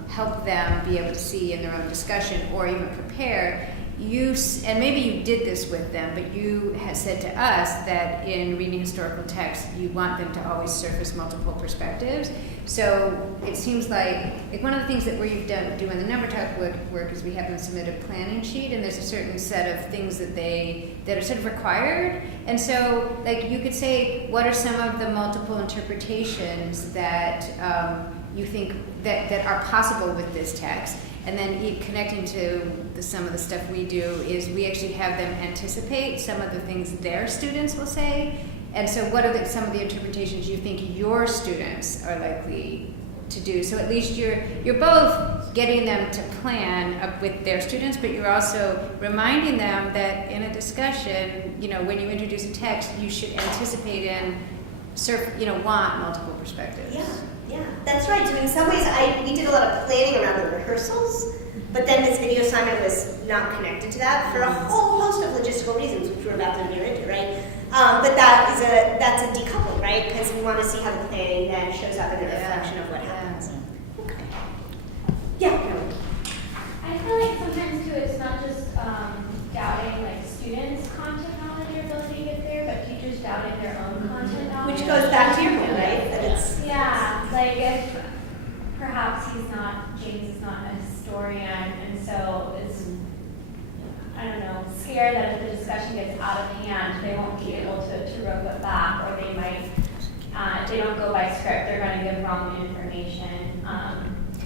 help them be able to see in their own discussion or even prepare, and maybe you did this with them, but you had said to us that in reading historical text, you want them to always surface multiple perspectives. So it seems like one of the things that we've done doing the number talk work is we have them submit a planning sheet, and there's a certain set of things that are sort of required. And so, like, you could say, what are some of the multiple interpretations that you think that are possible with this text? And then connecting to some of the stuff we do is we actually have them anticipate some of the things their students will say. And so what are some of the interpretations you think your students are likely to do? So at least you're both getting them to plan with their students, but you're also reminding them that in a discussion, when you introduce a text, you should anticipate and want multiple perspectives. Yeah, that's right. So in some ways, we did a lot of planning around the rehearsals, but then this video assignment was not connected to that for a whole host of logistical reasons, which we're about to get into, right? But that's a decoupling, right? Because we want to see how the planning then shows up in the reflection of what happens. Okay. Yeah. I feel like sometimes too, it's not just doubting like students' content knowledge or ability to get there, but teachers doubting their own content knowledge. Which goes back to your point, right? That it's like if perhaps James is not a historian, and so is, I don't know, scared that if the discussion gets out of hand, they won't be able to rope it back, or they might, if they don't go by script, they're going to give wrong information.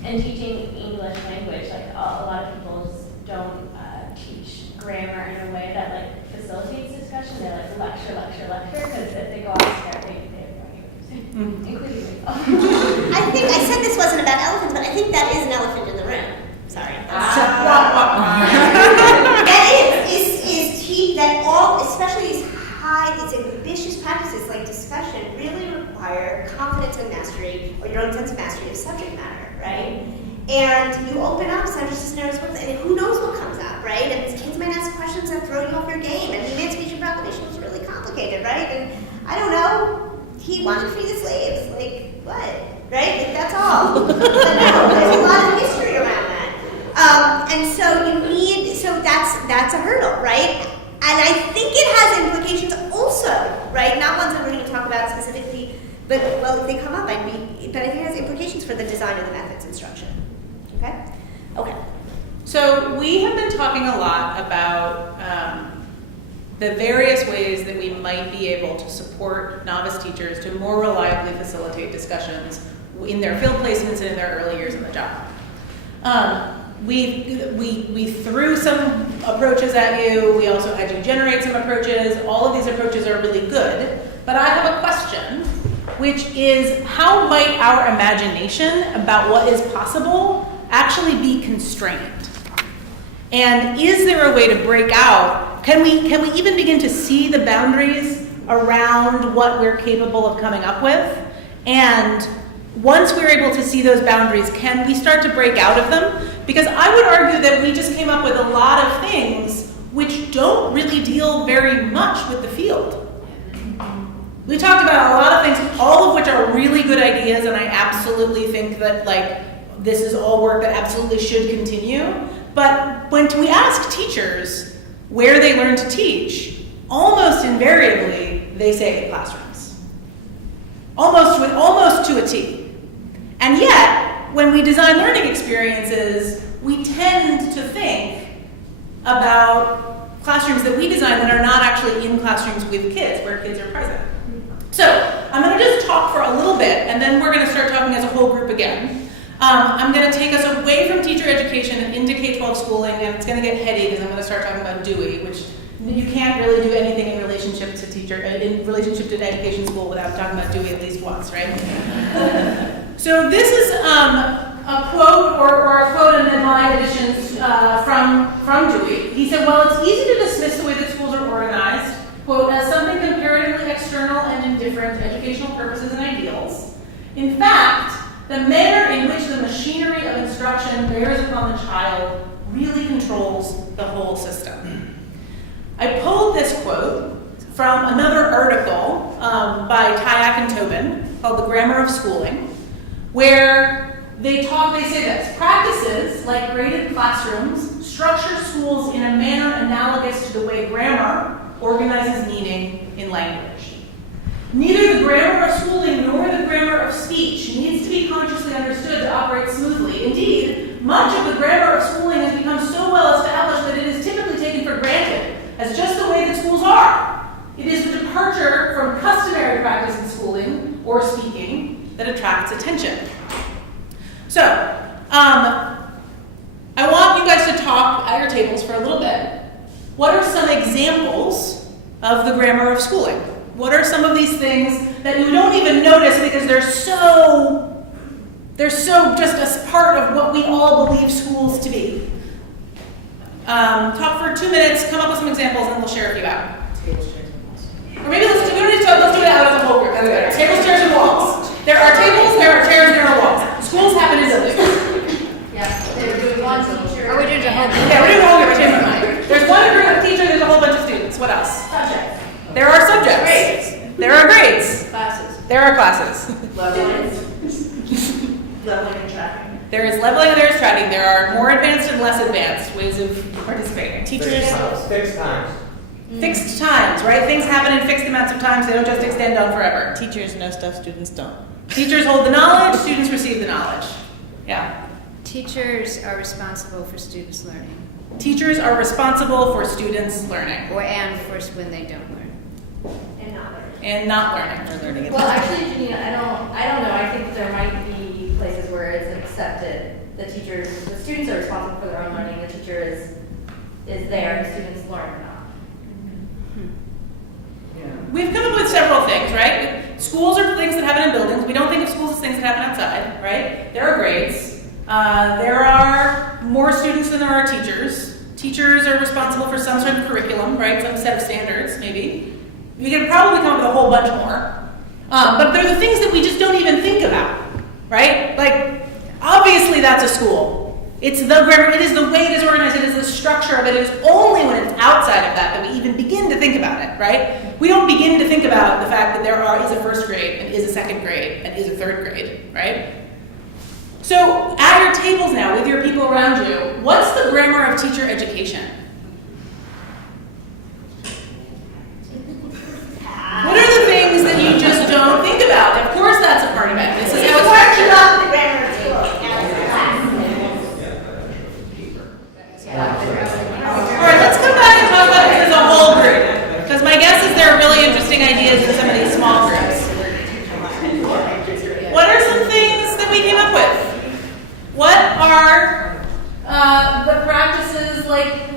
And teaching English language, like a lot of people just don't teach grammar in a way that like facilitates discussion. They like lecture, because if they go off script, they have no idea what they're saying, including myself. I think I said this wasn't about elephants, but I think that is an elephant in the room. Sorry. That is that all, especially these ambitious practices like discussion, really require confidence and mastery, or your own sense of mastery of subject matter, right? And you open up subject scenarios, and who knows what comes up, right? And kids might ask questions that throw you off your game. And the Emancipation Proclamation was really complicated, right? And I don't know, he wanted to free the slaves, like what, right? Like, that's all. But no, there's a lot of history around that. And so that's a hurdle, right? And I think it has implications also, right? Not ones that we're going to talk about specifically, but if they come up, but I think it has implications for the design of the methods instruction. Okay. So we have been talking a lot about the various ways that we might be able to support novice teachers to more reliably facilitate discussions in their field placements and in their early years in the job. We threw some approaches at you. We also had you generate some approaches. All of these approaches are really good. But I have a question, which is, how might our imagination about what is possible actually be constrained? And is there a way to break out? Can we even begin to see the boundaries around what we're capable of coming up with? And once we're able to see those boundaries, can we start to break out of them? Because I would argue that we just came up with a lot of things which don't really deal very much with the field. We talked about a lot of things, all of which are really good ideas, and I absolutely think that this is all work that absolutely should continue. But when we ask teachers where they learn to teach, almost invariably they say in classrooms. Almost to a T. And yet, when we design learning experiences, we tend to think about classrooms that we design that are not actually in classrooms with kids, where kids are present. So, I'm going to just talk for a little bit, and then we're going to start talking as a whole group again. I'm going to take us away from teacher education and into K-12 schooling, and it's going to get heady because I'm going to start talking about Dewey, which you can't really do anything in relationship to education school without talking about Dewey at least once, right? So this is a quote, or a quote in my editions from Dewey. He said, "Well, it's easy to dismiss the way that schools are organized, quote, as something comparatively external and indifferent to educational purposes and ideals. In fact, the manner in which the machinery of instruction bears upon the child really controls the whole system." I pulled this quote from another article by Kayak and Tobin called "The Grammar of Schooling," where they say this: practices like graded classrooms, structure schools in a manner analogous to the way grammar organizes meaning in language. Neither the grammar of schooling nor the grammar of speech needs to be consciously understood to operate smoothly. Indeed, much of the grammar of schooling has become so well established that it is typically taken for granted as just the way that schools are. It is the departure from customary practice in schooling or speaking that attracts attention. So, I want you guys to talk at your tables for a little bit. What are some examples of the grammar of schooling? What are some of these things that you don't even notice because they're so just a part of what we all believe schools to be? Talk for 2 minutes, come up with some examples, and we'll share a few out. Or maybe let's do it out as a whole group. That's better. Tables, chairs, and walls. There are tables, there are chairs, there are walls. Schools happen in buildings. Yeah, they're doing one teacher. Or we're doing a whole group. Yeah, we're doing a whole group. Change my mind. There's one group of teacher, there's a whole bunch of students. What else? Subjects. There are subjects. Grades. There are grades. Classes. There are classes. Leveling and tracking. There is leveling and there is tracking. There are more advanced and less advanced ways of participating. Teachers. Fixed times. Fixed times, right? Things happen in fixed amounts of times. They don't just extend on forever. Teachers know stuff students don't. Teachers hold the knowledge, students receive the knowledge. Yeah. Teachers are responsible for students learning, Teachers are responsible for students learning and for when they don't learn. And not learning. and not learning. Well, actually, Janina, I don't know. I think there might be places where it's accepted. The students are responsible for their own learning. The teacher is there, the students learn or not. We've come up with several things, right? Schools are things that happen in buildings. We don't think of schools as things that happen outside, right? There are grades. There are more students than there are teachers. Teachers are responsible for some sort of curriculum, right? Some set of standards, maybe. We can probably come up with a whole bunch more. But they're the things that we just don't even think about, right? Like, obviously that's a school. It's the grammar, it is the way it is organized, it is the structure of it. It is only when it's outside of that that we even begin to think about it, right? We don't begin to think about the fact that there is a first grade and is a second grade and is a third grade, right? So at your tables now with your people around you, what's the grammar of teacher education? What are the things that you just don't think about? Of course that's a part of it. This is how it's structured. The grammar of school as a class. All right, let's come back and talk about this as a whole group. Because my guess is there are really interesting ideas in some of these small groups. What are some things that we came up with? What are the practices like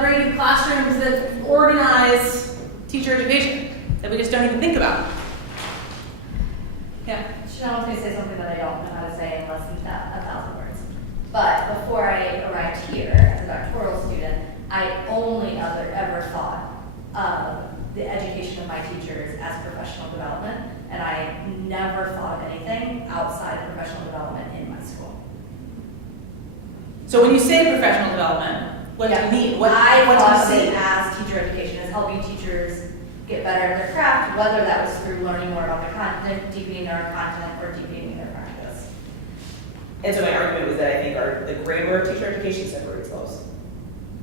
graded classrooms that organize teacher education that we just don't even think about? Yeah. Chanel was going to say something that I don't know how to say in less than 1,000 words. But before I arrived here as a doctoral student, I only ever thought of the education of my teachers as professional development, and I never thought of anything outside of professional development in my school. So when you say professional development, what do you mean? What I do thought of you it see? as teacher education, as helping teachers get better at their craft, whether that was through learning more about the content, deepening their content, or deepening their practice. And so my argument was that I think the grammar of teacher education separates those.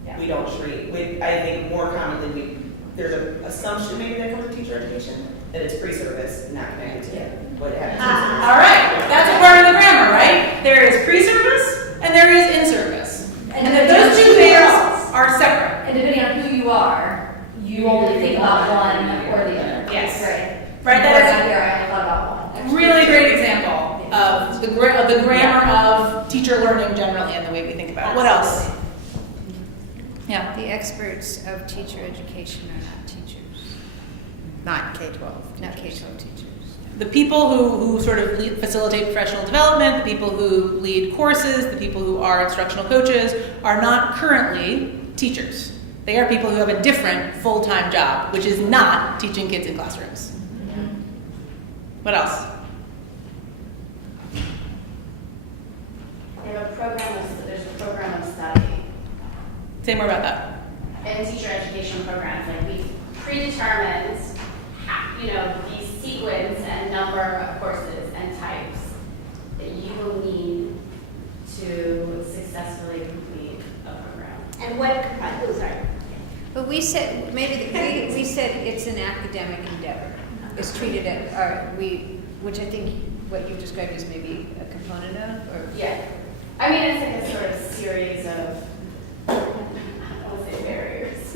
Yeah. We don't treat, I think more commonly there's an assumption maybe that comes with teacher education, that it's pre-service, not connected to what happens in service. All right, that's a part of the grammar, right? There is pre-service and there is in-service. And then those two things are separate. And depending on who you are, you only think about one or the other. Yes. Right. Right, Before I that got here, I only thought about one. is a really great example of the grammar of teacher learning generally and the way we think about it. What else? Yeah. The experts of teacher education are not teachers. Not K-12. Not K-12 teachers. The people who sort of facilitate professional development, the people who lead courses, the people who are instructional coaches are not currently teachers. They are people who have a different full-time job, which is not teaching kids in classrooms. What else? There's a program of study. Say more about that. In teacher education programs, like we predetermined, the sequence and number of courses and types that you will need to successfully complete a program. But we said, we said it's an academic endeavor. It's treated which I think what you've described as maybe a component of, or? Yeah. I mean, it's like a sort of series of, I don't want to say barriers.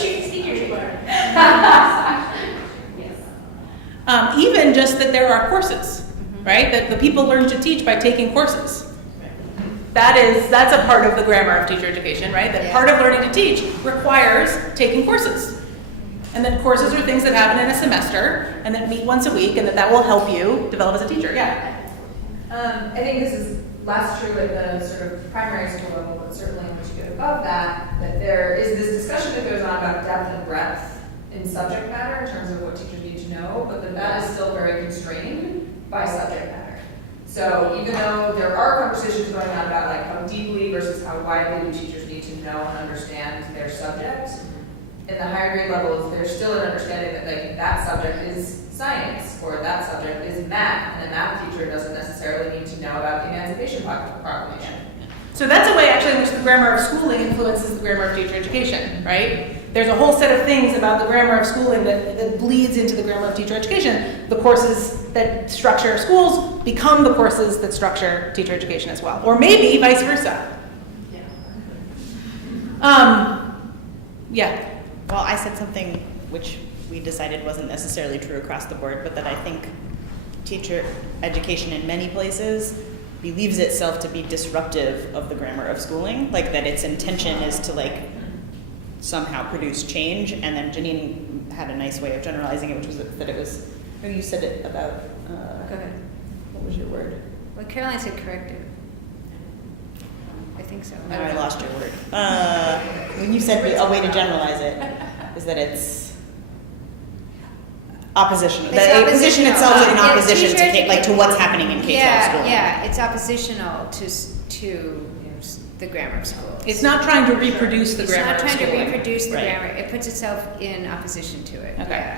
Teachers learn. Yes. Even just that there are courses, right? That the people learn to teach by taking courses. That's a part of the grammar of teacher education, right? That part of learning to teach requires taking courses. And that courses are things that happen in a semester and that meet once a week, and that will help you develop as a teacher. Yeah. I think this is less true at the sort of primary school level, but certainly once you get above that there is this discussion that goes on about depth and breadth in subject matter in terms of what teachers need to know, but that is still very constrained by subject matter. So even though there are conversations going on about like how deeply versus how widely do teachers need to know and understand their subject, in the higher grade levels, there's still an understanding that like that subject is science or that subject is math, and a math teacher doesn't necessarily need to know about the Emancipation Proclamation. So that's a way actually in which the grammar of schooling influences the grammar of teacher education, right? There's a whole set of things about the grammar of schooling that bleeds into the grammar of teacher education. The courses that structure schools become the courses that structure teacher education as well, or maybe vice versa. Yeah. Well, I said something which we decided wasn't necessarily true across the board, but that I think teacher education in many places believes itself to be disruptive of the grammar of schooling, like that its intention is to like somehow produce change. And then Janine had a nice way of generalizing it, which was that it was, oh, you said it about, Go ahead. what was your word? Well, Caroline said corrective. I think so. Now I lost your word. When you said a way to generalize it is that it's oppositional. That it position itself in opposition to what's happening in K-12 school. Yeah, it's oppositional to the grammar of school. It's not trying to reproduce the grammar of It's not trying to schooling. reproduce the Right. grammar. It puts itself in opposition to it. Okay.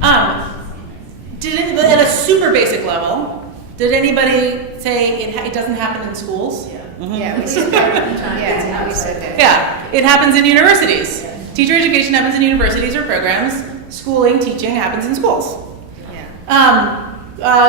Yeah. At a super basic level, did anybody say it doesn't happen in schools? Yeah, we said that. Yeah, we said that. Yeah, it happens in universities. Teacher education happens in universities or programs. Schooling, teaching happens in schools. Yeah.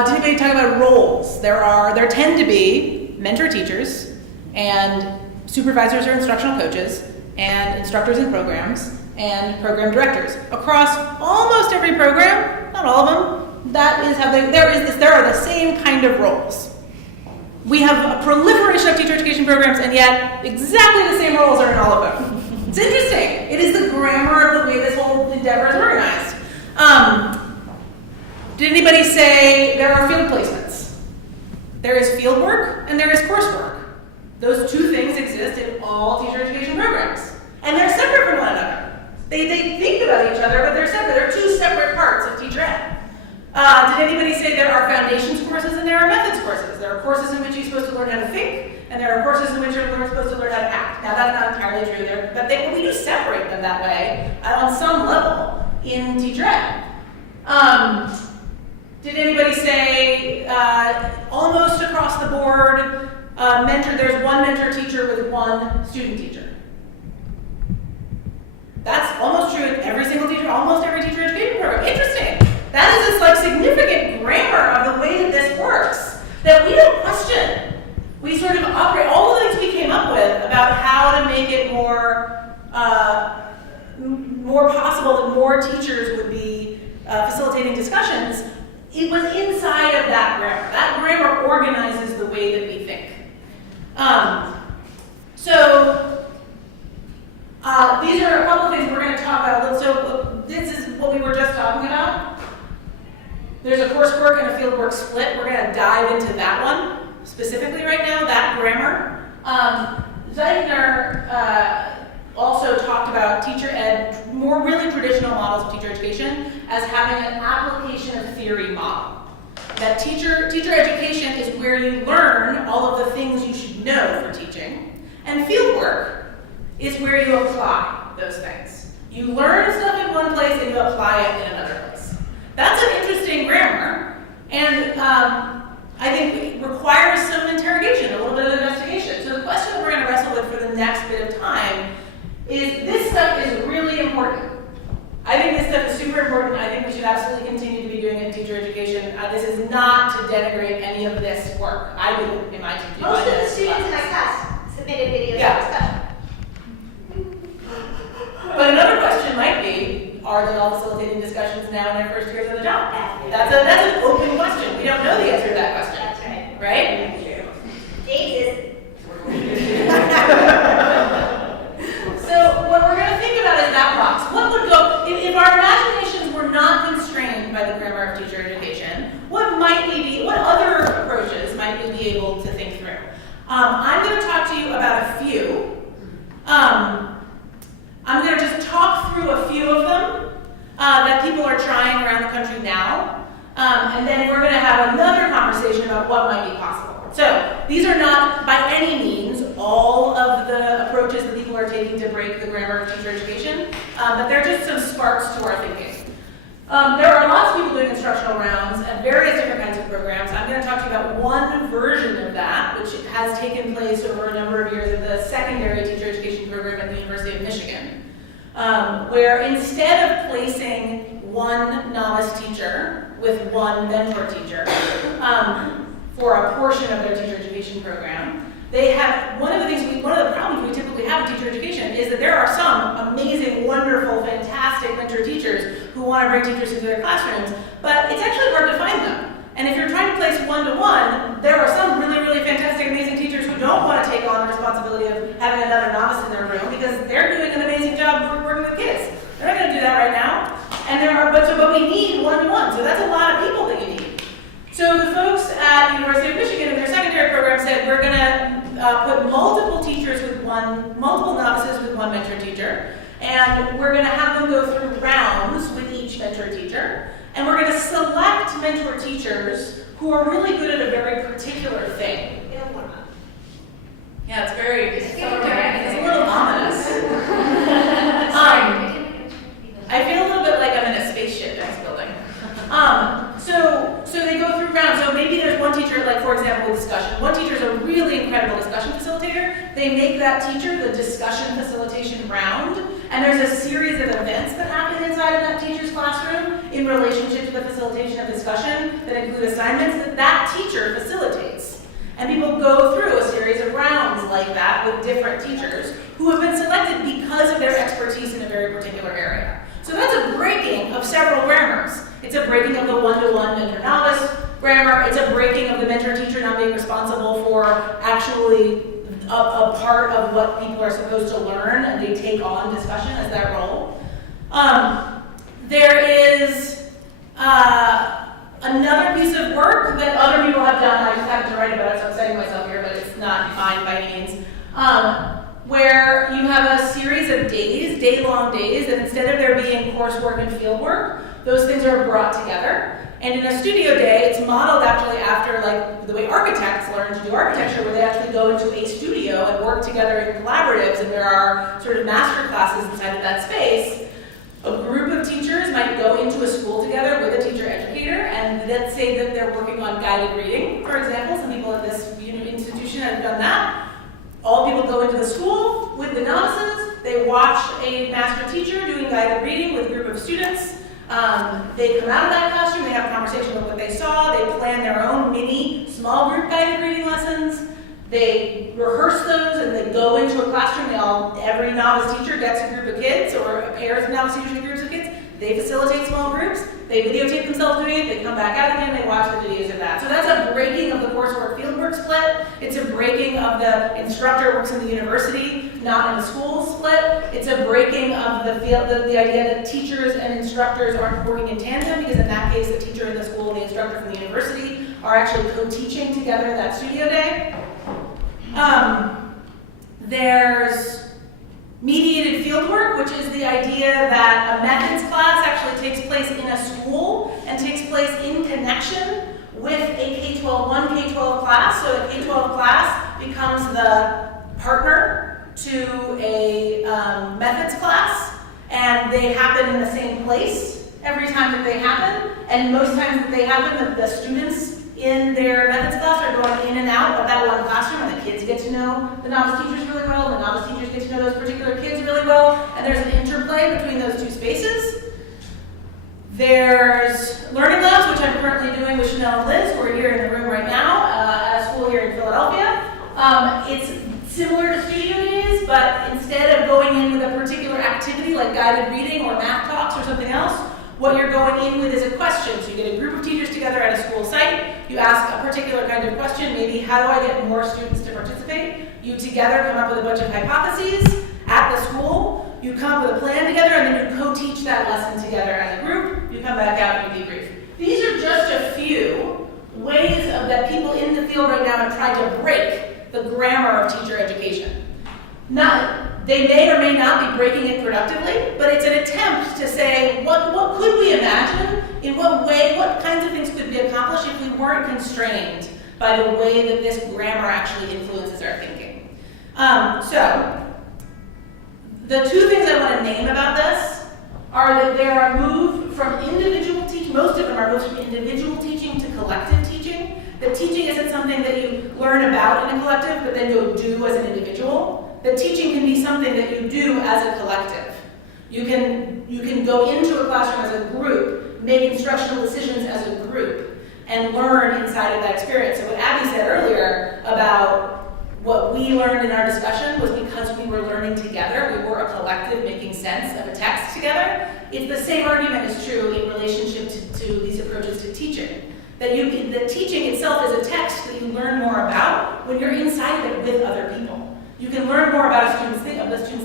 Did anybody talk about roles? There tend to be mentor teachers and supervisors or instructional coaches and instructors in programs and program directors. Across almost every program, not all of them, that is how there are the same kind of roles. We have a proliferation of teacher education programs, and yet exactly the same roles are in all of them. It's interesting. It is the grammar of the way this whole endeavor is organized. Did anybody say there are field placements? There is field work and there is coursework. Those two things exist in all teacher education programs. And they're separate from one another. They think about each other, but they're separate. They're two separate parts of teacher ed. Did anybody say there are foundations courses and there are methods courses? There are courses in which you're supposed to learn how to think, and there are courses in which you're supposed to learn how to act. Now that's not entirely true there, but we do separate them that way on some level in teacher ed. Did anybody say almost across the board, there's one mentor teacher with one student teacher? That's almost true in every single teacher, almost every teacher education program. Interesting. That is this significant grammar of the way that this works that we don't question. We sort of operate all the things we came up with about how to make it more possible that more teachers would be facilitating discussions. It was inside of that grammar. That grammar organizes the way that we think. These are a couple of things we're going to talk about. So this is what we were just talking about. There's a coursework and a fieldwork split. We're going to dive into that one specifically right now, that grammar. Zeichner also talked about teacher ed, more really traditional models of teacher education, as having an application of theory model. That teacher education is where you learn all of the things you should know for teaching, and fieldwork is where you apply those things. You learn stuff in one place and you apply it in another place. That's an interesting grammar, and I think it requires some interrogation, a little bit of investigation. So the question that we're going to wrestle with for the next bit of time I'm going to talk to you about a few. I'm going to just talk through a few of them that people are trying around the country now, and then we're going to have another conversation about what might be possible. So these are not by any means all of the approaches that people are taking to break the grammar of teacher education, but they're just some sparks to our thinking. There are lots of people doing instructional rounds and various different kinds of programs. I'm going to talk to you about one version of that, which has taken place over a number of years at the secondary teacher education program at the University of Michigan, where instead of placing one novice teacher with one mentor teacher for a portion of their teacher education program, they have one of the problems we typically have in teacher education is that there are some amazing, wonderful, fantastic mentor teachers who want to bring teachers into their classrooms, but it's actually hard to find them. And if you're trying to place one-to-one, there are some really, really fantastic, amazing teachers who don't want to take on the responsibility of having another novice in their room because they're doing an amazing job working with kids. They're not going to do that right now. And but we need one-to-one, so that's a lot of people that you need. So the folks at the University of Michigan in their secondary program said we're going to put multiple novices with one mentor teacher, and we're going to have them go through rounds with each mentor teacher, and we're going to select mentor teachers who are really good at a very particular thing. Yeah, it's a little ominous. I feel a little bit like I'm in a spaceship in this building. So they go through rounds. So maybe there's one teacher, like for example, with discussion. One teacher is a really incredible discussion facilitator. They make that teacher the discussion facilitation round, and there's a series of events that happen inside of that teacher's classroom in relationship to the facilitation of discussion that include assignments that teacher facilitates. And people go through a series of rounds like that with different teachers who have been selected because of their expertise in a very particular area. So that's a breaking of several grammars. It's a breaking of the one-to-one mentor-novice grammar. It's a breaking of the mentor-teacher not being responsible for actually a part of what people are supposed to learn, and they take on discussion as that role. There is another piece of work that other people have done. I just happened to write about it, so I'm citing myself here, but it's not mine by any means. Where you have a series of days, day-long days, and instead of there being coursework and fieldwork, those things are brought together. And in a studio day, it's modeled actually after like the way architects learn to do architecture, where they actually go into a studio and work together in collaboratives, and there are sort of master classes inside of that space. A group of teachers might go into a school together with a teacher educator, and let's say that they're working on guided reading, for example. Some people at this institution have done that. All people go into the school with the novices, they watch a master teacher doing guided reading with a group of students. They come out of that classroom, they have a conversation about what they saw, they plan their own mini small group guided reading lessons, they rehearse those, and they go into a classroom. Every novice teacher gets a group of kids, or pairs of novice teachers with groups of kids. They facilitate small groups, they videotape themselves doing it, they come back out again, they watch the videos of that. So that's a breaking of the coursework fieldwork split. It's a breaking of the instructor works in the university, not in the school split. It's a breaking of the idea that teachers and instructors aren't working in tandem, because in that case, the teacher in the school and the instructor from the university are actually co-teaching together that studio day. There's mediated fieldwork, which is the idea that a methods class actually takes place in a school and takes place in connection with a K-12, one K-12 class. So a K-12 class becomes the partner to a methods class, and they happen in the same place every time that they happen. And most times that they happen, the students in their methods class are going in and out of that one classroom, and the kids get to know the novice teachers really well, and the novice teachers get to know those particular kids really well, and there's an interplay between those two spaces. There's learning labs, which I'm currently doing with Chanel and Liz, who are here in the room right now at a school here in Philadelphia. It's similar to studio days, but instead of going in with a particular activity like guided reading or math talks or something else, what you're going in with is a question. So you get a group of teachers together at a school site, you ask a particular kind of question, maybe how do I get more students to participate? You together come up with a bunch of hypotheses at the school, you come up with a plan together, and then you co-teach that lesson together as a group, you come back out and you debrief. These are just a few ways that people in the field right now have tried to break the grammar of teacher education. They may or may not be breaking it productively, but it's an attempt to say, what could we imagine? In what way, what kinds of things could be accomplished if we weren't constrained by the way that this grammar actually influences our thinking? So, the two things I want to name about this are that they are moved from individual teaching, most of them are moved from individual teaching to collective teaching. That teaching isn't something that you learn about in a collective, but then go do as an individual. That teaching can be something that you do as a collective. You can go into a classroom as a group, make instructional decisions as a group, and learn inside of that experience. So what Abby said earlier about what we learned in our discussion was because we were learning together, we were a collective making sense of a text together. It's the same argument is true in relationship to these approaches to teaching. That the teaching itself is a text that you learn more about when you're inside of it with other people. You can learn more about a student's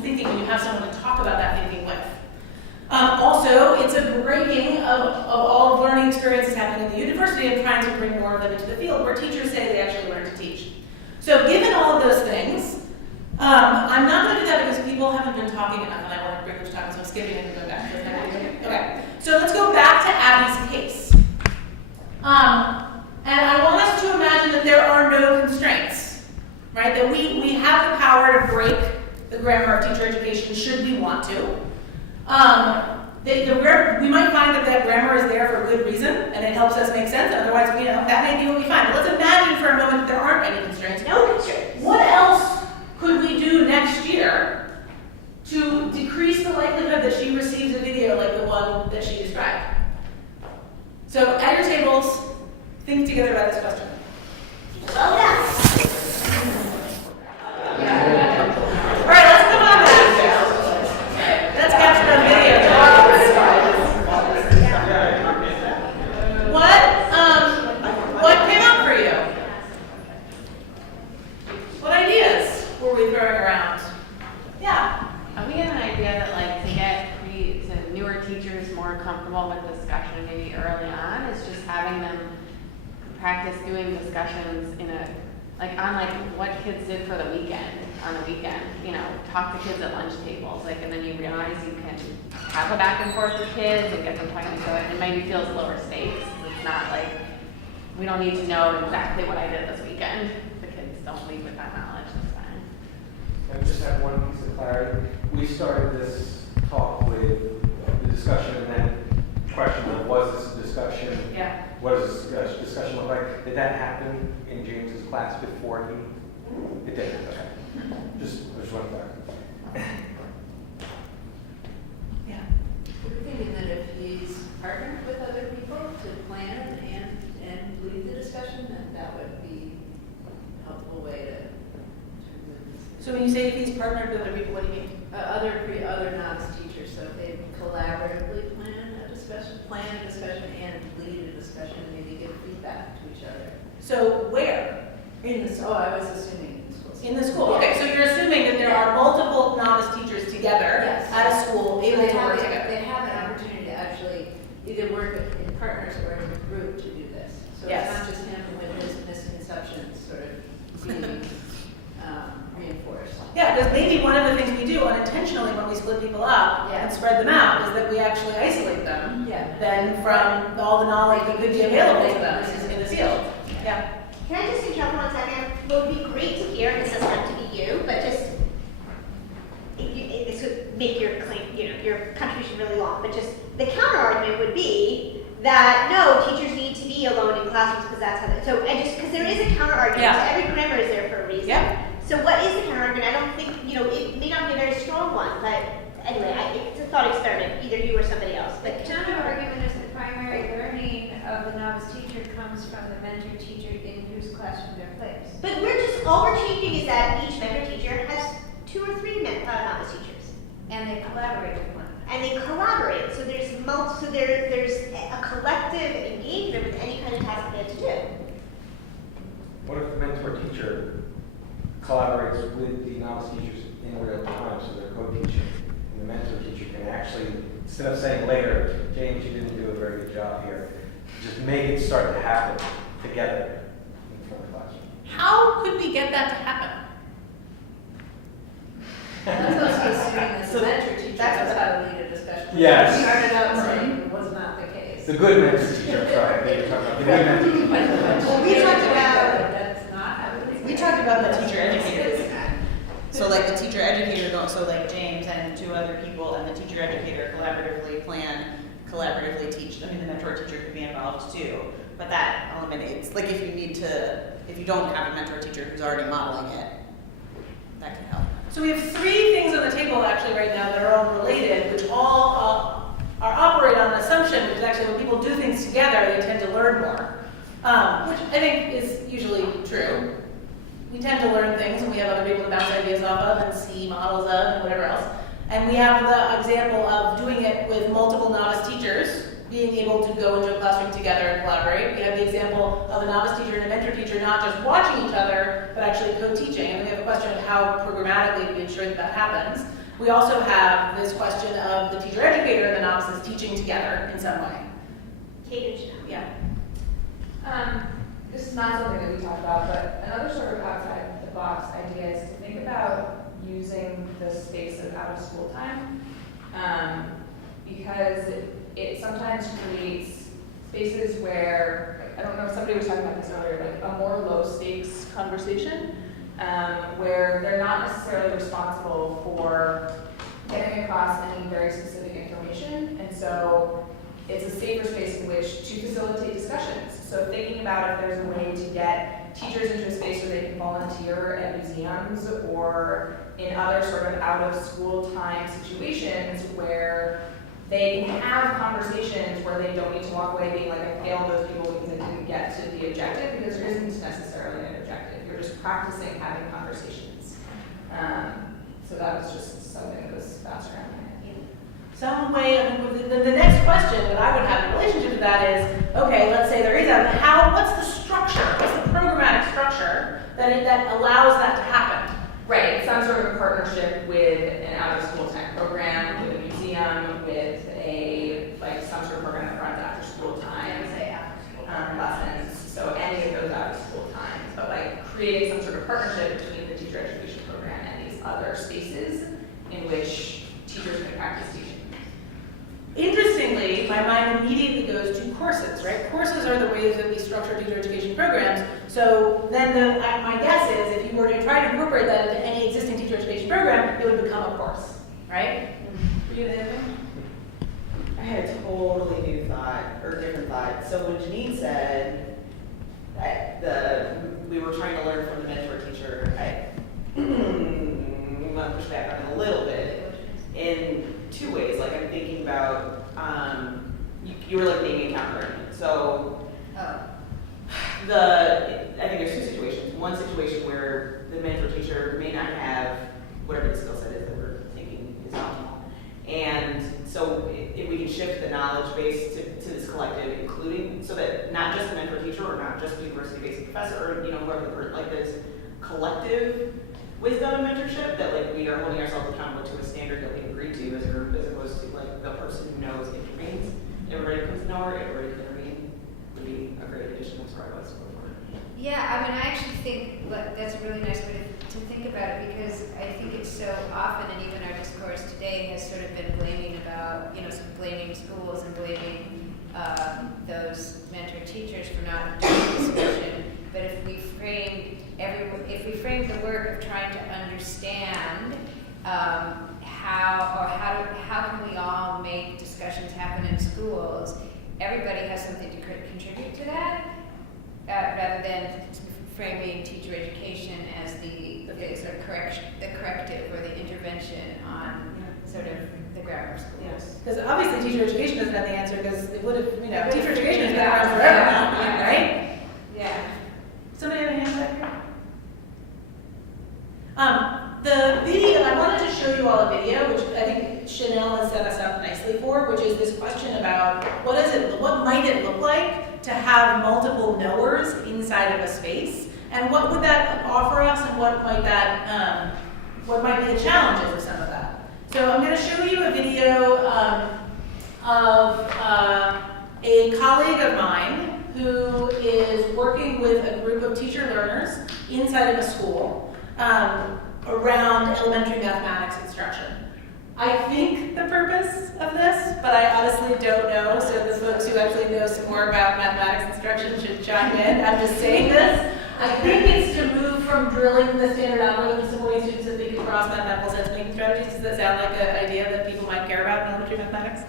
thinking when you have someone to talk about that thinking with. Also, it's a breaking of all of learning experiences happening in the university and trying to bring more of them into the field where teachers say they actually learn to teach. So given all of those things, I'm not going to do that because people haven't been talking enough and I want to bring much time, so I'm skipping and going back to the Okay, so let's go back to Abby's case. And I want us to imagine that there are no constraints, right? That we have the power to break the grammar of teacher education should we want to. We might find that grammar is there for good reason and it helps us make sense. Otherwise, that may be what we find. But let's imagine for a moment that there aren't any constraints. No constraints. What else could we do next year to decrease the likelihood that she receives a video like the one that she described? So at your tables, think together about this question. Slow down. All right, let's come on back. Let's capture the video. What came up for you? What ideas were we throwing around? Yeah. We had an idea that to get newer teachers more comfortable with discussion maybe early on is just having them practice doing discussions on what kids did for the weekend, on the weekend, talk to kids at lunch tables, and then you realize you can have a back and forth with kids and get them talking to it. It maybe feels lower stakes. It's not we don't need to know exactly what I did this weekend. The kids don't leave with that knowledge, that's fine. I just have one piece of clarity. We started this talk with the discussion and then question of was this a discussion? Yeah. What does this discussion look like? Did that happen in James's class before he? It did. Okay. Just one clarity. Yeah. We're thinking that if he's partnered with other people to plan and lead the discussion, then that would be a helpful way to. So when you say if he's partnered with other people, what do you mean? Other novice teachers, so if they collaboratively plan a discussion and lead a discussion, maybe give feedback to each other. So where? I was assuming in schools. In the school. Okay, so you're assuming that there are multiple novice teachers together at a school able to work together. They have an opportunity to actually either work in partners or as a group to do this. So it's not just him with his misconceptions sort of being reinforced. Yeah, because maybe one of the things we do unintentionally when we split people up and spread them out is that we actually isolate them then from all the knowledge that could be available to them in the field. Yeah. Can I just interrupt 1 second? Well, it would be great to hear, and this doesn't have to be you, but just, this would make your claim, your contribution really long, but just the counter argument would be that no, teachers need to be alone in classrooms because that's how because there is a counter argument. So every grammar is there for a reason. Yeah. So what is the counter argument? I don't think, it may not be a very strong one, but anyway, it's a thought experiment, either you or somebody else. But The counter argument is the primary learning of the novice teacher comes from the mentor teacher in whose classroom they're placed. But all we're changing is that each mentor teacher has 2 or 3 novice teachers. And they collaborate with one another. And they collaborate, so there's a collective engagement with any kind of task they have to do. What if the mentor teacher collaborates with the novice teachers in real time, so they're co-teaching, and the mentor teacher can actually, instead of saying later, James, you didn't do a very good job here, just make it start to happen together in front of the classroom. how could we get that to happen? That's also assuming as So a mentor teacher knows how to lead a discussion. Yes. We started out saying it was not the case. The good mentor teacher, I'm sorry, I think you're talking about the good mentor teacher. Well, we talked about, That's not how it is. we talked about the teacher educators. So like the teacher educator, so like James and two other people, and the teacher educator collaboratively plan, collaboratively teach. I mean, the mentor teacher could be involved too, but that eliminates, like if you don't have a mentor teacher who's already modeling it, that can help. So we have 3 things on the table actually right now that are all related, which all are operate on an assumption, which is actually when people do things together, they tend to learn more, which I think is usually true. We tend to learn things and we have other people to bounce ideas off of and see models of and whatever else. And we have the example of doing it with multiple novice teachers, being able to go into a classroom together and collaborate. We have the example of a novice teacher and a mentor teacher not just watching each other, but actually co-teaching. And we have a question of how programmatically we ensure that that happens. We also have this question of the teacher educator and the novices teaching together in some way. Kate, Yeah. This is not something that we talked about, but another sort of outside the box idea is to think about using the space of out of school time, because it sometimes creates spaces where, I don't know if somebody was talking about this earlier, like a more low stakes conversation, where they're not necessarily responsible for getting across any very specific information, and so it's a safer space in which to facilitate discussions. So thinking about if there's a way to get teachers into a space where they can volunteer at museums or in other sort of out of school time situations where they can have conversations where they don't need to walk away being like, I failed those people because I didn't get to the objective, because there isn't necessarily an objective. You're just practicing having conversations. So that was just something that was bounced around my head. Some way of, the next question that I would have in relationship to that is, okay, let's say there is what's the structure, what's the programmatic structure that allows that to happen? Right, some sort of a partnership with an out-of-school tech program, with a museum, with some sort of program that runs after-school time, say after-school lessons, so any of those out-of-school times, but creating some sort of partnership between the teacher education program and these other spaces in which teachers can practice teaching. Interestingly, my mind immediately goes to courses, right? Courses are the ways that we structure teacher education programs. So then my guess is if you were to try to incorporate that into any existing teacher education program, it would become a course, right? Were you anything? I had a totally new thought, or different thought. So when Janine said we were trying to learn from the mentor teacher, I want to push back on it a little bit in 2 ways. Like I'm thinking about, you were like being a counter. So I think there's 2 situations. One situation where the mentor teacher may not have whatever the skill set is that we're thinking is optimal. And so if we can shift the knowledge base to this collective, including, so that not just the mentor teacher or not just the university-based professor or, whoever, this collective wisdom and mentorship, that we are holding ourselves accountable to a standard that we agree to as a group, as opposed to the person who knows intervenes. Everybody comes to know her, everybody can intervene, would be a great addition. That's where I was before. Yeah, I actually think that's a really nice way to think about it, because I think it's so often, and even our discourse today has sort of been blaming about, blaming schools and blaming those mentor teachers for not doing discussion. But if we framed the work of trying to understand how can we all make discussions happen in schools, everybody has something to contribute to that, rather than framing teacher education as the sort of corrective or the intervention on sort of the grammar school. Yes, because obviously teacher education doesn't have the answer, because it would have, teacher education has been around forever, right? Yeah. Somebody have a hand back here? The video, I wanted to show you all a video, which I think Chanel has set us up nicely for, which is this question about what might it look like to have multiple knowers inside of a space, and what would that offer us, and what might be the challenges of some of that. So I'm going to show you a video of a colleague of mine who is working with a group of teacher learners inside of a school around elementary mathematics instruction. I think the purpose of this, but I honestly don't know, so the folks who actually know some more about mathematics instruction should chime in. I'm just saying this. I think it's to move from drilling the standard algorithm to supporting students that think across mathematical sense-making strategies. Does that sound like an idea that people might care about in elementary mathematics?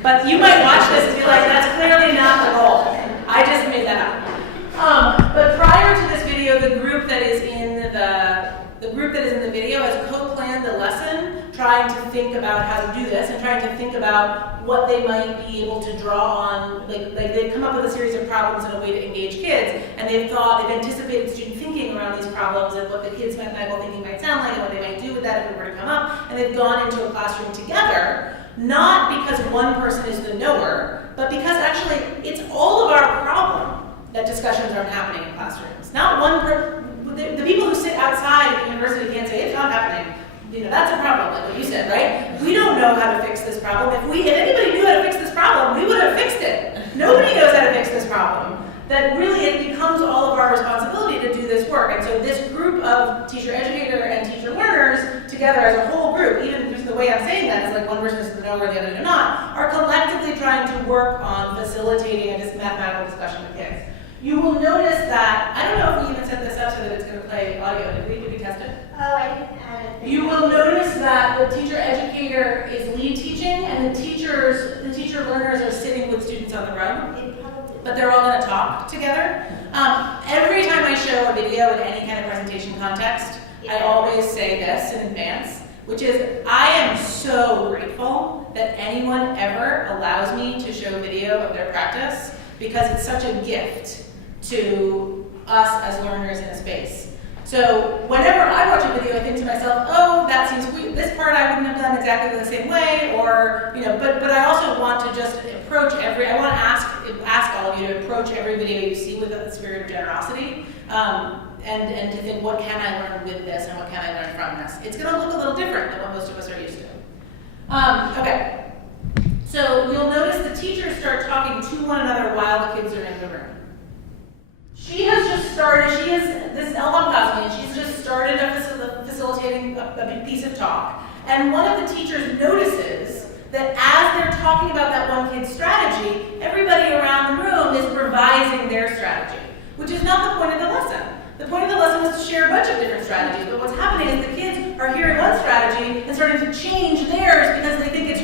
But you might watch this and be like, that's clearly not the goal. I just made that up. But prior to this video, the group that is in the video has co-planned the lesson, trying to think about how to do this and trying to think about what they might be able to draw on. Like they've come up with a series of problems in a way to engage kids, and they've anticipated student thinking around these problems and what the kids' mathematical thinking might sound like and what they might do with that if it were to come up, and they've gone into a classroom together, not because one person is the knower, but because actually it's all of our problem that discussions aren't happening in classrooms. Not one the people who sit outside at the university can't say it's not happening. You know, that's a problem, like what you said, right? We don't know how to fix this problem. If anybody knew how to fix this problem, we would have fixed it. Nobody knows how to fix this problem. That really it becomes all of our responsibility to do this work. And so this group of teacher educator and teacher learners together as a whole group, even just the way I'm saying that is like one person is the knower, the other do not, are collectively trying to work on facilitating a mathematical discussion with kids. You will notice that, I don't know if we even set this up so that it's going to play audio. Did we test it? Oh, I didn't add it. You will notice that the teacher educator is lead teaching and the teacher learners are sitting with students on the row. But they're all going to talk together. Every time I show a video in any kind of presentation context, I always say this in advance, which is I am so grateful that anyone ever allows me to show video of their practice because it's such a gift to us as learners in a space. So whenever I watch a video, I think to myself, oh, that seems weird. This part I wouldn't have done exactly the same way, or, you know, but I also want to just approach I want to ask all of you to approach every video you see with a spirit of generosity, and to think, what can I learn with this, and what can I learn from this? It's going to look a little different than what most of us are used to. Okay. So you'll notice the teachers start talking to one another while the kids are in the room. This is Elham Cosme, and she's just started facilitating a piece of talk. And one of the teachers notices that as they're talking about that one kid's strategy, everybody around the room is revising their strategy, which is not the point of the lesson. The point of the lesson was to share a bunch of different strategies, but what's happening is the kids are hearing one strategy and starting to change theirs because they think it's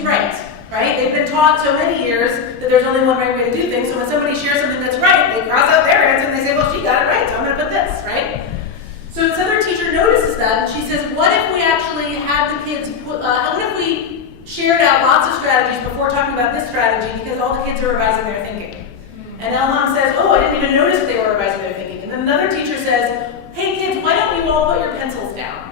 right? They've been taught so many years that there's only one right way to do things, so when somebody shares something that's right, they cross out their answer and they say, well, she got it right, so I'm going to put this, right? So this other teacher notices that, and she says, what if we actually had the kids what if we shared out lots of strategies before talking about this strategy because all the kids are revising their thinking? And Elham says, oh, I didn't even notice that they were revising their thinking. And then another teacher says, hey kids, why don't you all put your pencils down?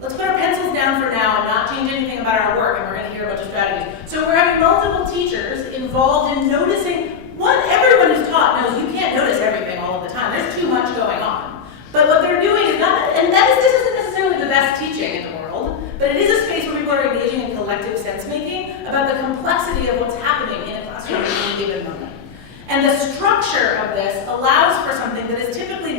Let's put our pencils down for now and not change anything about our work, and we're going to hear a bunch of strategies. So we're having multiple teachers involved in noticing. Everyone who's taught knows you can't notice everything all of the time. There's too much going on. But what they're doing is not, and this isn't necessarily the best teaching in the world, but it is a space where people are engaging in collective sense-making about the complexity of what's happening in a classroom at any given moment. And the structure of this allows for something that is typically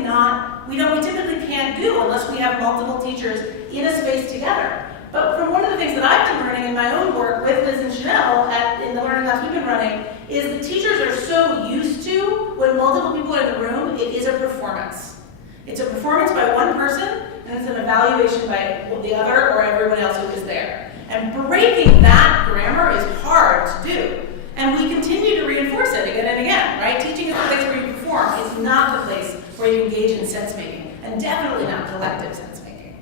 we typically can't do unless we have multiple teachers in a space together. But from one of the things that I've been learning in my own work with Liz and Chanel in the learning labs we've been running is the teachers are so used to when multiple people are in the room, it is a performance. It's a performance by one person, and it's an evaluation by the other or everyone else who is there. And breaking that grammar is hard to do. And we continue to reinforce it again and again, right? Teaching is the place where you perform. It's not the place where you engage in sense-making, and definitely not collective sense-making.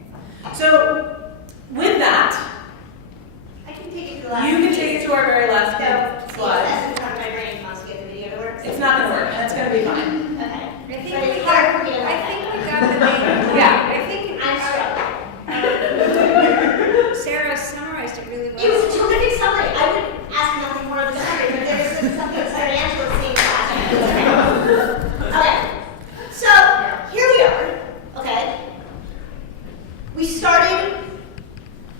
So, with that, I can take it to the last. you can take it to our very last slide. That's in front of my brain wants to get the video to work. It's not going to work, and it's going to be fine. Okay. I think we got the main. Yeah. I think I'm struggling. Sarah summarized it really well. It was a terrific summary. I would ask nothing more of a summary, but there is something that Sarah Angela saying last. Okay. So here we are. Okay. We started,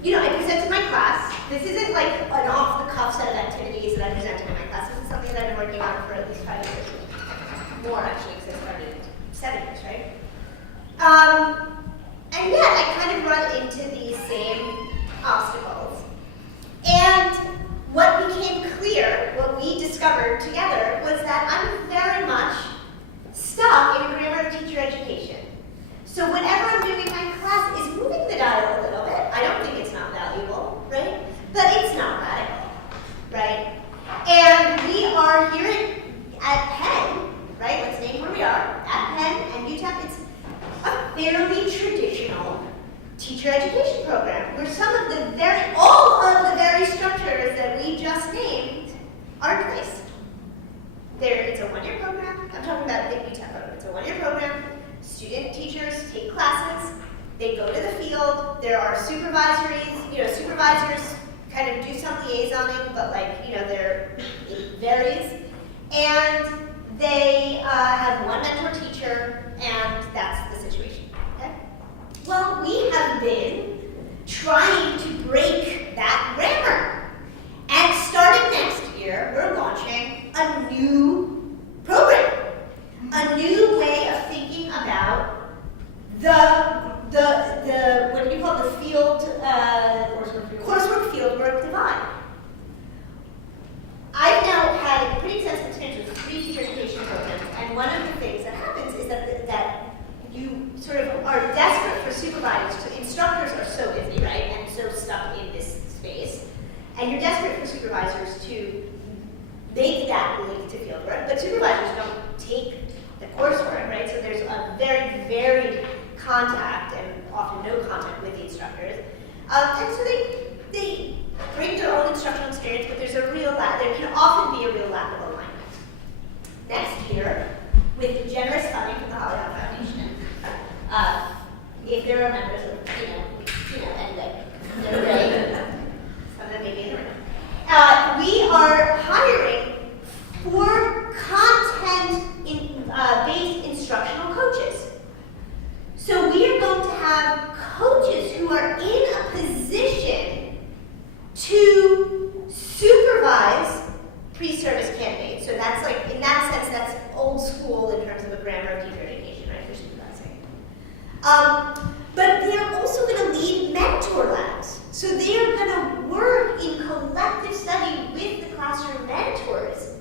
I presented my class. This isn't like an off-the-cuff set of activities that I presented in my class. This is something that I've been working on for at least 5 years. More, actually, because I started 7 years, right? And yet I kind of run into these same obstacles. And what became clear, what we discovered together, was that I'm very much stuck in a grammar of teacher education. So whatever I'm doing in my class is moving the dial a little bit. I don't think it's not valuable, right? But it's not radical, right? And we are here at Penn, right? Let's name where we are. At Penn and UTEP, it's a fairly traditional teacher education program where all of the very structures that we just named are in place. It's a one-year program. I'm talking about the UTEP program. It's a one-year program. Student teachers take classes. They go to the field. There are supervisors kind of do some liaisoning, but it varies. And they have one mentor teacher, and that's the situation, okay? Well, we have been trying to break that grammar. And starting next year, we're launching a new program, a new way of thinking about what do you call the coursework fieldwork divide. I've now had a pretty extensive experience with 3 teacher education programs, and one of the things that happens is that you sort of are desperate for supervisors. Instructors are so busy, right, and so stuck in this space, and you're desperate for supervisors to make that link to fieldwork, but supervisors don't take the coursework, right? So there's a very varied contact and often no contact with the instructors, and so they bring their own instructional experience, but there can often be a real lack of alignment. Next year, with generous funding from the Hollyhock Foundation, if there are members of, anyway, they're great. Some of them may be in the room. We are hiring 4 content-based instructional coaches. So we are going to have coaches who are in a position to supervise pre-service candidates. So that's in that sense, that's old school in terms of a grammar of teacher education, right, for supervising. But they're also going to lead mentor labs. So they are going to work in collective study with the classroom mentors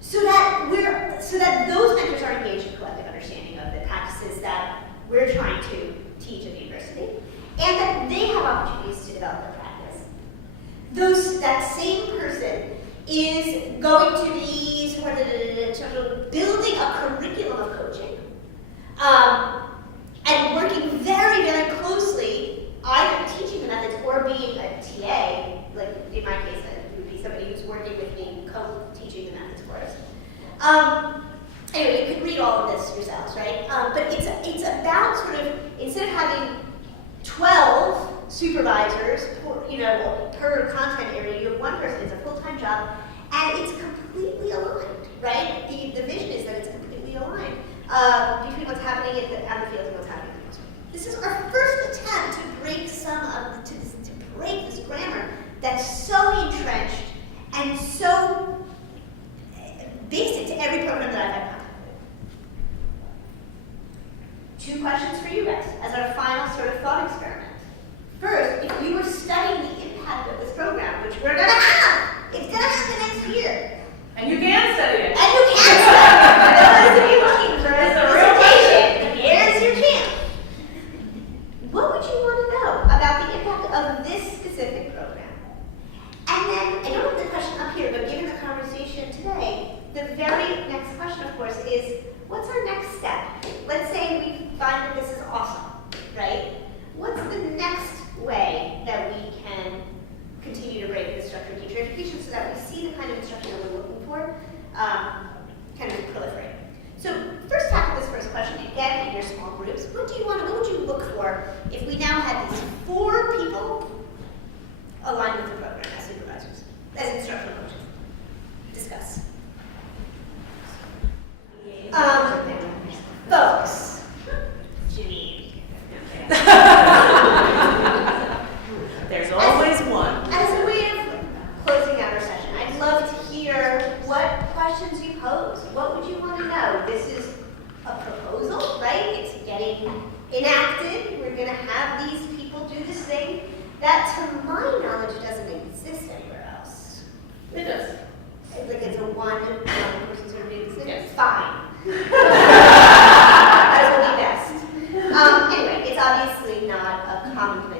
so that those mentors are engaged in collective understanding of the practices that we're trying to teach at the university, and that they have opportunities to develop their practice. That same person is going to be sort of building a curriculum of coaching, and working very, very closely, either teaching the methods or being a TA, like in my case, it would be somebody who's working with me, co-teaching the methods for us. Anyway, you can read all of this yourselves, right? But it's about sort of, instead of having 12 supervisors, per content area, you have one person. It's a full-time job, and it's completely aligned, right? The vision is that it's completely aligned between what's happening on the field and what's happening in the classroom. This is our first attempt to break to break this grammar that's so entrenched and so basic to every program that I've had contact with. 2 questions for you guys as our final sort of thought experiment. First, if you were studying the impact of this program, which we're going to have, it's going to happen next year. And you can study it. And you can study it. For those of you looking for a presentation, here's your chance. What would you want to know about the impact of this specific program? And then, I don't have the question up here, but given the conversation today, the very next question, of course, is what's our next step? Let's say we find that this is awesome, right? What's the next way that we can continue to break the structure of teacher education so that we see the kind of instruction that we're looking for kind of proliferate? So first tackle this first question again in your small groups. What would you look for if we now had these 4 people aligned with the program as supervisors, as instructional coaches? Discuss. going to have these people do this thing that, to my knowledge, doesn't exist anywhere else. It does. Like it's a one person sort of doing this thing. Yes. Fine. That will be best. Anyway, it's obviously not a common